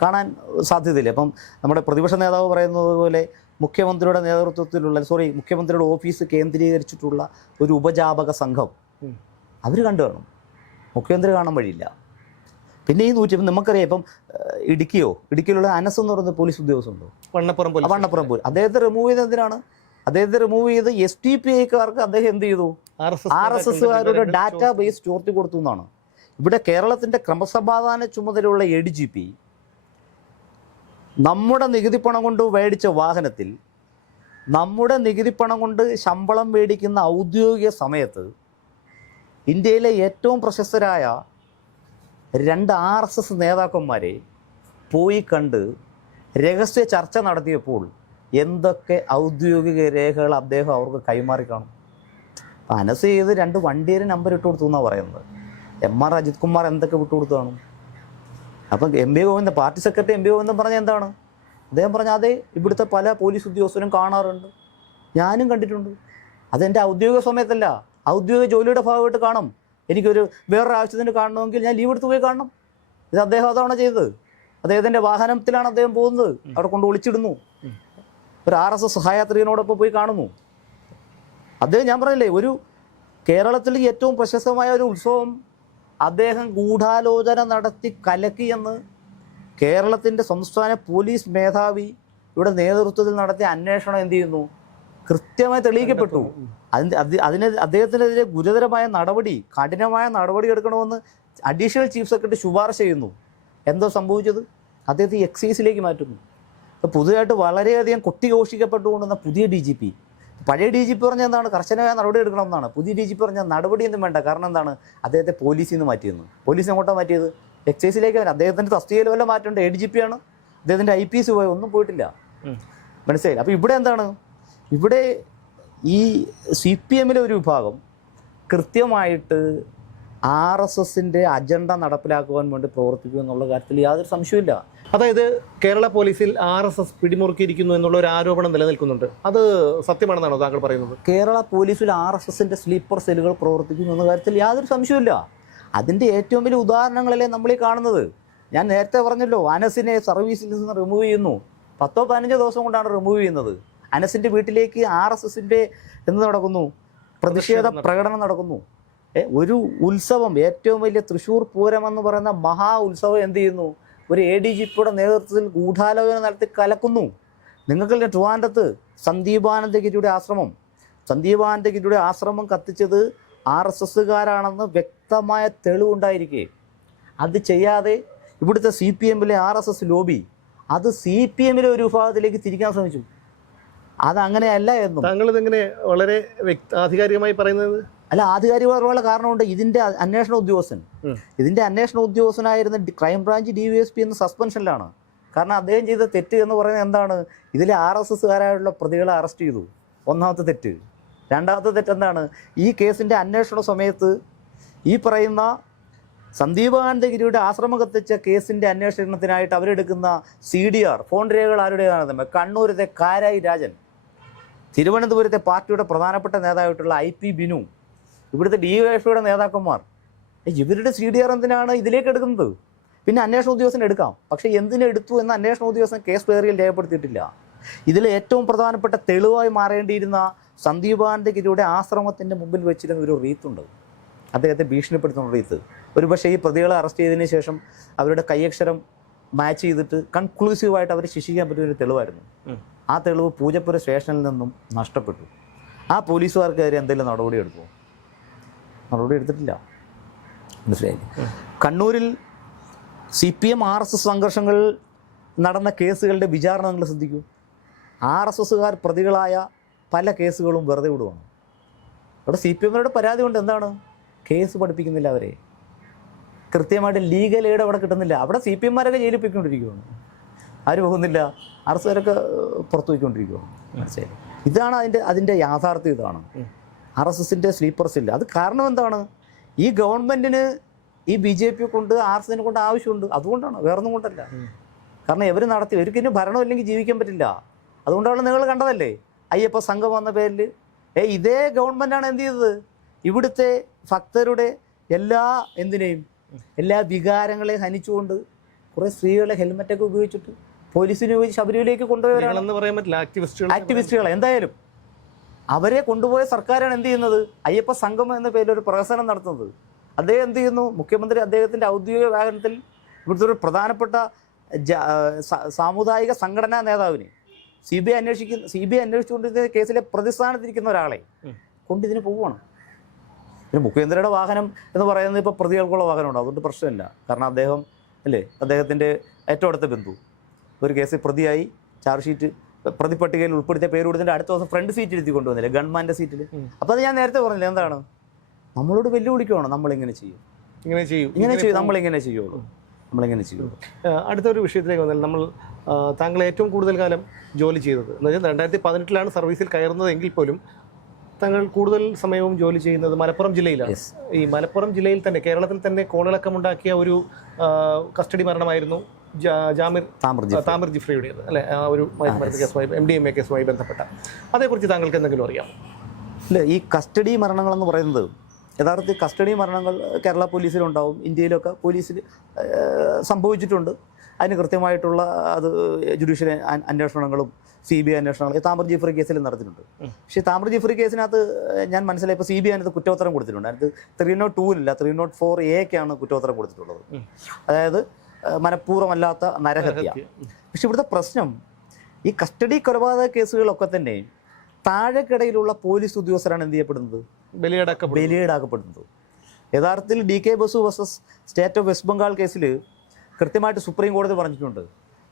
കാണാൻ സാധ്യതയില്ല. അപ്പം നമ്മുടെ പ്രതിപക്ഷ നേതാവ് പറയുന്നത് പോലെ മുഖ്യമന്ത്രിയുടെ മുഖ്യമന്ത്രിയുടെ ഓഫീസ് കേന്ദ്രീകരിച്ചിട്ടുള്ള ഒരു ഉപജാപക സംഘം അവർ കണ്ടു കാണും. മുഖ്യമന്ത്രി കാണാൻ വഴിയില്ല. പിന്നെ ഈ 100 നമുക്കറിയാം. ഇപ്പം ഇടുക്കിയിലുള്ള അനസ് എന്ന് പറയുന്ന പോലീസ് ഉദ്യോഗസ്ഥനുണ്ടോ? വണ്ണപ്പുറം പോലീസ്. അദ്ദേഹത്തെ റിമൂവ് ചെയ്ത് എന്തിനാണ്? അദ്ദേഹത്തെ റിമൂവ് ചെയ്ത് STPIക്കാർക്ക് അദ്ദേഹം എന്ത് ചെയ്തു? RSSകാരുടെ ഡാറ്റാ ബേസ് ചോർത്തി കൊടുത്തു എന്നാണ്. ഇവിടെ കേരളത്തിൻ്റെ ക്രമസമാധാന ചുമതലയുള്ള ADGP നമ്മുടെ നികുതി പണം കൊണ്ട് മേടിച്ച വാഹനത്തിൽ നമ്മുടെ നികുതി പണം കൊണ്ട് ശമ്പളം മേടിക്കുന്ന ഔദ്യോഗിക സമയത്ത് ഇന്ത്യയിലെ ഏറ്റവും പ്രശസ്തരായ 2 RSS നേതാക്കന്മാരെ പോയി കണ്ട് രഹസ്യ ചർച്ച നടത്തിയപ്പോൾ എന്തൊക്കെ ഔദ്യോഗിക രേഖകൾ അദ്ദേഹം അവർക്ക് കൈമാറി കാണും? അനസ് ചെയ്ത് 2 വണ്ടിയുടെ നമ്പർ ഇട്ട് കൊടുത്തു എന്നാണ് പറയുന്നത്. MR അജിത് കുമാർ എന്തൊക്കെ വിട്ടുകൊടുത്തതാണ്? അപ്പം MV Govindan, party secretary MV Govindan പറഞ്ഞ എന്താണ്? അദ്ദേഹം പറഞ്ഞ അതെ, ഇവിടുത്തെ പല പോലീസ് ഉദ്യോഗസ്ഥരും കാണാറുണ്ട്, ഞാനും കണ്ടിട്ടുണ്ട്. അതെൻ്റെ ഔദ്യോഗിക സമയത്തല്ല, ഔദ്യോഗിക ജോലിയുടെ ഭാഗമായിട്ട് കാണും. എനിക്കൊരു വേറൊരു ആവശ്യത്തിന് കാണണമെങ്കിൽ ഞാൻ ലീവ് എടുത്ത് പോയി കാണണം. ഇത് അദ്ദേഹം അതാണ് ചെയ്തത്. അദ്ദേഹത്തിൻ്റെ വാഹനത്തിലാണ് അദ്ദേഹം പോകുന്നത്, അവിടെ കൊണ്ട് ഒളിച്ചിടുന്നു. ഒരു RSS സഹായാത്രികനോടൊപ്പം പോയി കാണുന്നു. അദ്ദേഹം, ഞാൻ പറഞ്ഞില്ലേ, ഒരു കേരളത്തിൽ ഏറ്റവും പ്രശസ്തമായ ഒരു ഉത്സവം അദ്ദേഹം ഗൂഢാലോചന നടത്തി കലക്കിയെന്ന് കേരളത്തിൻ്റെ സംസ്ഥാന പോലീസ് മേധാവി ഇവിടെ നേതൃത്വത്തിൽ നടത്തിയ അന്വേഷണം എന്ത് ചെയ്യുന്നു? കൃത്യമായി തെളിയിക്കപ്പെട്ടു. അദ്ദേഹത്തിനെതിരെ ഗുരുതരമായ നടപടി, കഠിനമായ നടപടി എടുക്കണമെന്ന് അഡീഷണൽ ചീഫ് സെക്രട്ടറി ശുപാർശ ചെയ്യുന്നു. എന്തോ സംഭവിച്ചത്? അദ്ദേഹത്തെ എക്സൈസിലേക്ക് മാറ്റുന്നു. ഇപ്പോൾ പുതുതായിട്ട് വളരെയധികം കൊട്ടിഘോഷിക്കപ്പെട്ടുകൊണ്ടുവന്ന പുതിയ DGP, പഴയ DGP പറഞ്ഞാൽ എന്താണ്? കർശനമായ നടപടി എടുക്കണമെന്നാണ്. പുതിയ DGP പറഞ്ഞാൽ നടപടിയൊന്നും വേണ്ട. കാരണം എന്താണ്? അദ്ദേഹത്തെ പോലീസിൽ നിന്ന് മാറ്റിയെന്ന്. പോലീസ് എങ്ങോട്ടാണ് മാറ്റിയത്? എക്സൈസിലേക്ക്. അദ്ദേഹത്തിൻ്റെ തസ്തികയിൽ വല്ല മാറ്റമുണ്ട്? ADGP ആണ്. അദ്ദേഹത്തിൻ്റെ IPS പോയി, ഒന്നും പോയിട്ടില്ല. മനസ്സിലായില്ല? അപ്പോൾ ഇവിടെ എന്താണ്? ഇവിടെ ഈ CPM ഒരു വിഭാഗം കൃത്യമായിട്ട് RSSൻ്റെ അജണ്ട നടപ്പിലാക്കുവാൻ വേണ്ടി പ്രവർത്തിക്കും എന്നുള്ള കാര്യത്തിൽ യാതൊരു സംശയമില്ല. അതായത് കേരള പോലീസിൽ RSS പിടിമുറുക്കിയിരിക്കുന്നു എന്നുള്ള ഒരു ആരോപണം നിലനിൽക്കുന്നുണ്ട്. അത് സത്യമാണെന്നാണോ താങ്കൾ പറയുന്നത്? കേരള പോലീസിൽ RSSൻ്റെ സ്ലീപ്പർ സെല്ലുകൾ പ്രവർത്തിക്കുന്നു എന്ന കാര്യത്തിൽ യാതൊരു സംശയമില്ല. അതിൻ്റെ ഏറ്റവും വലിയ ഉദാഹരണങ്ങളല്ലേ നമ്മളീ കാണുന്നത്. ഞാൻ നേരത്തെ പറഞ്ഞല്ലോ, അനസിനെ സർവീസിൽ നിന്ന് റിമൂവ് ചെയ്യുന്നു. 10-15 ദിവസം കൊണ്ടാണ് റിമൂവ് ചെയ്യുന്നത്. അനസിൻ്റെ വീട്ടിലേക്ക് RSSൻ്റെ എന്ത് നടക്കുന്നു? പ്രതിഷേധ പ്രകടനം നടക്കുന്നു. ഒരു ഉത്സവം, ഏറ്റവും വലിയ തൃശ്ശൂർ പൂരം എന്ന് പറയുന്ന മഹാ ഉത്സവം എന്ത് ചെയ്യുന്നു? ഒരു ADGPയുടെ നേതൃത്വത്തിൽ ഗൂഢാലോചന നടത്തി കലക്കുന്നു. നിങ്ങൾക്ക് ട്രിവാൻഡ്രത്ത് സന്ദീപാനന്ദഗിരിയുടെ ആശ്രമം കത്തിച്ചത് RSSകാരാണെന്ന് വ്യക്തമായ തെളിവുണ്ടായിരിക്കെ അത് ചെയ്യാതെ ഇവിടുത്തെ CPMലെ RSS ലോബി അത് CPMലെ ഒരു വിഭാഗത്തിലേക്ക് തിരിക്കാൻ ശ്രമിച്ചു. അതങ്ങനെയല്ല എന്നും താങ്കൾ ഇതെങ്ങനെ വളരെ ആധികാരികമായി പറയുന്നത്? അല്ല, ആധികാരികമായുള്ള കാരണമുണ്ട്. ഇതിൻ്റെ അന്വേഷണ ഉദ്യോഗസ്ഥനായിരുന്ന ക്രൈംബ്രാഞ്ച് DYSP എന്ന് സസ്പെൻഷനിലാണ്. കാരണം അദ്ദേഹം ചെയ്ത തെറ്റ് എന്ന് പറയുന്നത് എന്താണ്? ഇതിലെ RSSകാരായുള്ള പ്രതികളെ അറസ്റ്റ് ചെയ്തു. ഒന്നാമത്തെ തെറ്റ്. രണ്ടാമത്തെ തെറ്റ് എന്താണ്? ഈ കേസിൻ്റെ അന്വേഷണ സമയത്ത് ഈ പറയുന്ന സന്ദീപാനന്ദഗിരിയുടെ ആശ്രമം കത്തിച്ച കേസിൻ്റെ അന്വേഷണത്തിനായിട്ട് അവരെടുക്കുന്ന CDR ഫോൺ രേഖകൾ ആരുടേതാണ്? കണ്ണൂരത്തെ കാരായി രാജൻ, തിരുവനന്തപുരത്തെ പാർട്ടിയുടെ പ്രധാനപ്പെട്ട നേതാവായിട്ടുള്ള IP ബിനു, ഇവിടുത്തെ DYSPയുടെ നേതാക്കന്മാർ. ഇവരുടെ CDR എന്തിനാണ് ഇതിലേക്ക് എടുക്കുന്നത്? പിന്നെ അന്വേഷണ ഉദ്യോഗസ്ഥന് എടുക്കാം, പക്ഷേ എന്തിനെടുത്തു എന്ന് അന്വേഷണ ഉദ്യോഗസ്ഥൻ കേസ് ഡയറിയിൽ രേഖപ്പെടുത്തിയിട്ടില്ല. ഇതിൽ ഏറ്റവും പ്രധാനപ്പെട്ട തെളിവായി മാറേണ്ടിയിരുന്ന സന്ദീപാനന്ദഗിരിയുടെ ആശ്രമത്തിൻ്റെ മുമ്പിൽ വെച്ചിരുന്ന ഒരു റീത്തുണ്ട്, അദ്ദേഹത്തെ ഭീഷണിപ്പെടുത്തുന്ന റീത്ത്. ഒരുപക്ഷേ ഈ പ്രതികളെ അറസ്റ്റ് ചെയ്തതിന് ശേഷം അവരുടെ കൈയക്ഷരം മാച്ച് ചെയ്തിട്ട് കൺക്ലൂസീവായിട്ട് അവരെ ശിക്ഷിക്കാൻ പറ്റിയൊരു തെളിവായിരുന്നു. ആ തെളിവ് പൂജപ്പുര സ്റ്റേഷനിൽ നിന്നും നഷ്ടപ്പെട്ടു. ആ പോലീസുകാർക്കെതിരെ എന്തെങ്കിലും നടപടി എടുത്തിട്ടില്ല. മനസ്സിലായില്ലേ? കണ്ണൂരിൽ CPM RSS സംഘർഷങ്ങൾ നടന്ന കേസുകളുടെ വിചാരണ നിങ്ങൾ ശ്രദ്ധിക്കൂ. RSSകാർ പ്രതികളായ പല കേസുകളും വെറുതെ വിടുവാണ്. അവിടെ CPMരുടെ പരാതി കൊണ്ട് എന്താണ്? കേസ് പഠിപ്പിക്കുന്നില്ല, അവരെ കൃത്യമായിട്ട് ലീഗൽ എയ്ഡ് അവിടെ കിട്ടുന്നില്ല. അവിടെ CPMമാരൊക്കെ ജയിലിൽ പോയിക്കൊണ്ടിരിക്കുകയാണ്, ആര് പോകുന്നില്ല, RSSകാരൊക്കെ പുറത്തു പോയിക്കൊണ്ടിരിക്കുകയാണ്. മനസ്സിലായി? ഇതാണ് അതിൻ്റെ യാഥാർത്ഥ്യം. ഇതാണ് RSSൻ്റെ സ്ലീപ്പർ സെല്ല്. അത് കാരണം എന്താണ്? ഈ ഗവൺമെൻറ്റിന് ഈ BJP കൊണ്ട് RSSനെ കൊണ്ട് ആവശ്യമുണ്ട്. അതുകൊണ്ടാണ്, വേറൊന്നും കൊണ്ടല്ല. കാരണം ഇവർക്കിനി ഭരണം ഇല്ലെങ്കിൽ ജീവിക്കാൻ പറ്റില്ല. അതുകൊണ്ടാണ് നിങ്ങൾ കണ്ടതല്ലേ അയ്യപ്പ സംഘം വന്ന പേരിൽ ഇതേ ഗവൺമെൻറ്റാണ് എന്ത് ചെയ്തത്? ഇവിടുത്തെ ഭക്തരുടെ എല്ലാ വികാരങ്ങളെയും ഹനിച്ചുകൊണ്ട് കുറേ സ്ത്രീകളെ ഹെൽമെറ്റൊക്കെ ഉപയോഗിച്ചിട്ട് പോലീസിനെ ഉപയോഗിച്ച് ശബരിമലയിലേക്ക് കൊണ്ടുപോയവരാണെന്ന് പറയാൻ പറ്റില്ല. ആക്ടിവിസ്റ്റുകളെ എന്തായാലും അവരെ കൊണ്ടുപോയ സർക്കാരാണ് എന്ത് ചെയ്യുന്നത്? അയ്യപ്പ സംഘം എന്ന പേരിൽ ഒരു പ്രഹസനം നടത്തുന്നത്. അദ്ദേഹം എന്ത് ചെയ്യുന്നു? മുഖ്യമന്ത്രി അദ്ദേഹത്തിൻ്റെ ഔദ്യോഗിക വാഹനത്തിൽ ഇവിടുത്തെ ഒരു പ്രധാനപ്പെട്ട സാമുദായിക സംഘടനാ നേതാവിന് CBI അന്വേഷിച്ചുകൊണ്ടിരിക്കുന്ന കേസിലെ പ്രതിസ്ഥാനത്തിരിക്കുന്ന ഒരാളെ കൊണ്ടിതിന് പോവുകയാണ്. പിന്നെ മുഖ്യമന്ത്രിയുടെ വാഹനം എന്ന് പറയുന്നത് ഇപ്പോൾ പ്രതികൾക്കുള്ള വാഹനമുണ്ട്, അതുകൊണ്ട് പ്രശ്നമില്ല. കാരണം അദ്ദേഹത്തിൻ്റെ ഏറ്റവും അടുത്ത ബന്ധു ഒരു കേസിൽ പ്രതിയായി ചാർജ് ഷീറ്റ് പ്രതിപട്ടികയിൽ ഉൾപ്പെടുത്തിയ പേര് കൊടുത്തിട്ട് അടുത്ത ദിവസം ഫ്രണ്ട് സീറ്റ് ഇരുത്തി കൊണ്ടുവന്നില്ലേ, ഗവൺമെൻറ് സീറ്റിൽ. അപ്പോൾ അത് ഞാൻ നേരത്തെ പറഞ്ഞില്ല, എന്താണ് നമ്മളോട് വെല്ലുവിളിക്കുകയാണ്, നമ്മളിങ്ങനെ ചെയ്യും. നമ്മളിങ്ങനെ ചെയ്യുള്ളൂ. അടുത്തൊരു വിഷയത്തിലേക്ക് വന്നാൽ താങ്കൾ ഏറ്റവും കൂടുതൽ കാലം ജോലി ചെയ്തത് എന്ന് വെച്ചാൽ 2018 സർവീസിൽ കയറുന്നതെങ്കിൽ പോലും തങ്ങൾ കൂടുതൽ സമയവും ജോലി ചെയ്യുന്നത് മലപ്പുറം ജില്ലയിലാണ്. Yes. ഈ മലപ്പുറം ജില്ലയിൽ തന്നെ കേരളത്തിൽ തന്നെ കോളിളക്കമുണ്ടാക്കിയ ഒരു കസ്റ്റഡി മരണമായിരുന്നു താമിർ ജിഫ്രിയുടേത് അല്ലെ? ആ ഒരു കേസുമായി MDMA കേസുമായി ബന്ധപ്പെട്ട അതേക്കുറിച്ച് താങ്കൾക്ക് എന്തെങ്കിലും അറിയാമോ? ഇല്ല, ഈ കസ്റ്റഡി മരണങ്ങളെന്ന് പറയുന്നത് യഥാർത്ഥത്തിൽ കസ്റ്റഡി മരണങ്ങൾ കേരള പോലീസിലുണ്ടാവും, ഇന്ത്യയിലൊക്കെ പോലീസിൽ സംഭവിച്ചിട്ടുണ്ട്. അതിന് കൃത്യമായിട്ടുള്ള അത് ജുഡീഷ്യൽ അന്വേഷണങ്ങളും CBI അന്വേഷണങ്ങളും താമർ ജിഫ്രി കേസിൽ നടത്തിയിട്ടുണ്ട്. പക്ഷേ താമർ ജിഫ്രി കേസിനകത്ത് ഞാൻ മനസ്സിലായപ്പോൾ CBI അതിനകത്ത് കുറ്റോത്തരം കൊടുത്തിട്ടുണ്ട്. അതിനകത്ത് 302-ല്ല 304A-ക്കാണ് കുറ്റോത്തരം കൊടുത്തിട്ടുള്ളത്. അതായത് മനഃപൂർവ്വമല്ലാത്ത നരഹത്യ. പക്ഷെ ഇവിടുത്തെ പ്രശ്നം ഈ കസ്റ്റഡി കൊലപാതക കേസുകളൊക്കെ തന്നെ താഴെക്കിടയിലുള്ള പോലീസ് ഉദ്യോഗസ്ഥരാണ് എന്ത് ചെയ്യപ്പെടുന്നത്, ബലിയേടാക്കപ്പെടുന്നത്. യഥാർത്ഥത്തിൽ DK Basu versus state of west Bengal കേസിൽ കൃത്യമായിട്ട് സുപ്രീം കോടതി പറഞ്ഞിട്ടുണ്ട്,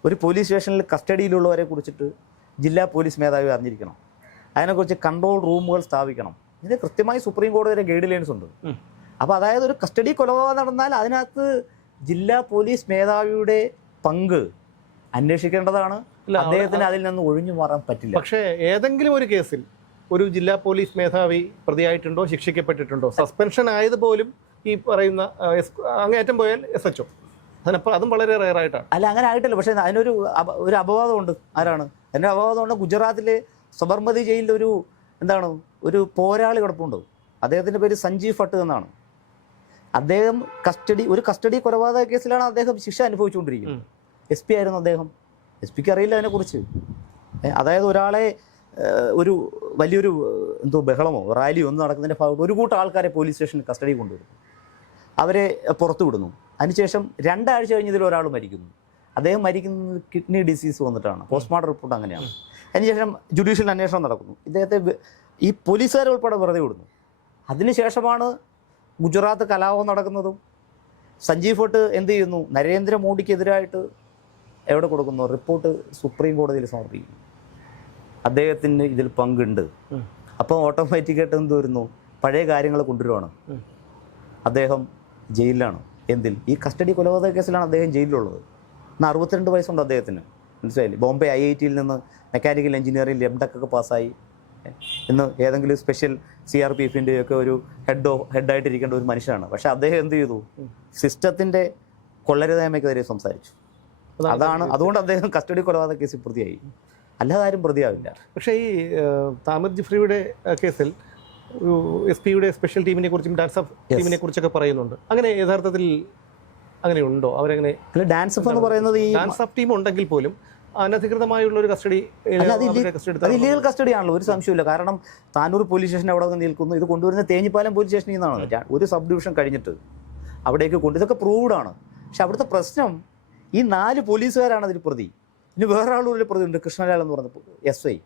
ഒരു പോലീസ് സ്റ്റേഷനിൽ കസ്റ്റഡിയിലുള്ളവരെ കുറിച്ചിട്ട് ജില്ലാ പോലീസ് മേധാവി അറിഞ്ഞിരിക്കണം, അതിനെക്കുറിച്ച് കൺട്രോൾ റൂമുകൾ സ്ഥാപിക്കണം. ഇതിന് കൃത്യമായി സുപ്രീം കോടതിയുടെ ഗൈഡ് ലൈൻസ് ഉണ്ട്. അപ്പോൾ അതായത് ഒരു കസ്റ്റഡി കൊലപാതകം നടന്നാൽ അതിനകത്ത് ജില്ലാ പോലീസ് മേധാവിയുടെ പങ്ക് അന്വേഷിക്കേണ്ടതാണ്. അദ്ദേഹത്തിന് അതിൽ നിന്ന് ഒഴിഞ്ഞു മാറാൻ പറ്റില്ല. പക്ഷേ ഏതെങ്കിലും ഒരു കേസിൽ ഒരു ജില്ലാ പോലീസ് മേധാവി പ്രതിയായിട്ടുണ്ടോ, ശിക്ഷിക്കപ്പെട്ടിട്ടുണ്ടോ? സസ്പെൻഷൻ ആയതുപോലും ഈ പറയുന്ന അങ്ങേയറ്റം പോയാൽ SHO, അതിനപ്പോൾ അതും വളരെ റെയറായിട്ടാണ്. അല്ല, അങ്ങനെ ആയിട്ടില്ല. പക്ഷേ അതിനൊരു അപവാദമുണ്ട്. ആരാണ് അതിൻ്റെ അപവാദമുണ്ട്? ഗുജറാത്തിലെ സബർമതി ജയിലിൽ ഒരു പോരാളി കിടപ്പുണ്ട്. അദ്ദേഹത്തിൻ്റെ പേര് സഞ്ജീവ് ഭട്ട് എന്നാണ്. അദ്ദേഹം ഒരു കസ്റ്റഡി കൊലപാതക കേസിലാണ് അദ്ദേഹം ശിക്ഷ അനുഭവിച്ചുകൊണ്ടിരിക്കുന്നത്. SP ആയിരുന്നു അദ്ദേഹം. SP-ക്ക് അറിയില്ല അതിനെക്കുറിച്ച്. അതായത് ഒരാളെ ഒരു വലിയൊരു ബഹളമോ റാലിയോ ഒന്നും നടക്കുന്നതിൻ്റെ ഭാഗത്ത് ഒരു കൂട്ടം ആൾക്കാരെ പോലീസ് സ്റ്റേഷനിൽ കസ്റ്റഡി കൊണ്ടുവരും, അവരെ പുറത്തു വിടുന്നു. അതിനുശേഷം 2 ആഴ്ച കഴിഞ്ഞതിൽ ഒരാൾ മരിക്കുന്നു. അദ്ദേഹം മരിക്കുന്നത് കിഡ്നി ഡിസീസ് വന്നിട്ടാണ്. പോസ്റ്റ്മോർട്ടം റിപ്പോർട്ട് അങ്ങനെയാണ്. അതിനുശേഷം ജുഡീഷ്യൽ അന്വേഷണം നടക്കുന്നു. ഇദ്ദേഹത്തെ ഈ പോലീസുകാരെ ഉൾപ്പെടെ വെറുതെ വിടുന്നു. അതിനുശേഷമാണ് ഗുജറാത്ത് കലാപം നടക്കുന്നതും. സഞ്ജീവ് ഭട്ട് എന്ത് ചെയ്യുന്നു, നരേന്ദ്രമോദിക്കെതിരായിട്ട് എവിടെ കൊടുക്കുന്നു, റിപ്പോർട്ട് സുപ്രീം കോടതിയിൽ സമർപ്പിക്കുന്നു. അദ്ദേഹത്തിന് ഇതിൽ പങ്കുണ്ട്. അപ്പോൾ ഓട്ടോമാറ്റിക്കായിട്ട് എന്ത് വരുന്നു, പഴയ കാര്യങ്ങൾ കൊണ്ടുവരുവാണ്. അദ്ദേഹം ജയിലിലാണ്. എന്തിൽ? ഈ കസ്റ്റഡി കൊലപാതക കേസിലാണ് അദ്ദേഹം ജയിലിലുള്ളത്. ഇന്ന് 62 വയസ്സുണ്ട് അദ്ദേഹത്തിന്. മനസ്സിലായില്ലേ? ബോംബെ IIT-യിൽ നിന്ന് മെക്കാനിക്കൽ എഞ്ചിനീയറിംഗ് MTech ഒക്കെ പാസ്സായി. ഇന്ന് ഏതെങ്കിലും സ്പെഷ്യൽ CRPF-ൻ്റെയൊക്കെ ഒരു ഹെഡായിട്ടിരിക്കേണ്ട ഒരു മനുഷ്യനാണ്. പക്ഷേ അദ്ദേഹം എന്ത് ചെയ്തു, സിസ്റ്റത്തിൻ്റെ കൊള്ളരുതായ്മയ്ക്കെതിരെ സംസാരിച്ചു. അതുകൊണ്ട് അദ്ദേഹം കസ്റ്റഡി കൊലപാതക കേസിൽ പ്രതിയായി. അല്ലാതെ ആരും പ്രതിയാവില്ല. പക്ഷേ ഈ താമിർ ജിഫ്രിയുടെ കേസിൽ ഒരു SP-യുടെ സ്പെഷ്യൽ ടീമിനെ കുറിച്ചും ഡാൻസ് ഓഫ് ടീമിനെ കുറിച്ചൊക്കെ പറയുന്നുണ്ട്. അങ്ങനെ യഥാർത്ഥത്തിൽ അങ്ങനെ ഉണ്ടോ? അവരെങ്ങനെ ഡാൻസ് ഓഫ് എന്ന് പറയുന്നത് ഈ ഡാൻസ് ഓഫ് ടീം ഉണ്ടെങ്കിൽ പോലും അനധികൃതമായുള്ള ഒരു കസ്റ്റഡി, ഇല്ലീഗൽ കസ്റ്റഡി ആണല്ലോ, ഒരു സംശയമില്ല. കാരണം താനൂർ പോലീസ് സ്റ്റേഷൻ അവിടെ നിന്ന് നിൽക്കുന്നു, ഇത് കൊണ്ടുവരുന്ന തേഞ്ഞിപ്പാലം പോലീസ് സ്റ്റേഷനിൽ നിന്നാണ്. ഒരു സബ് ഡിവിഷൻ കഴിഞ്ഞിട്ട് അവിടേക്ക് ഇതൊക്കെ പ്രൂവ്ഡാണ്. പക്ഷെ അവിടുത്തെ പ്രശ്നം ഈ 4 പോലീസുകാരാണ് അതിൽ പ്രതി. ഇനി വേറെ ആളൊരു പ്രതി ഉണ്ട്, കൃഷ്ണലാൽ എന്ന് പറഞ്ഞ SI.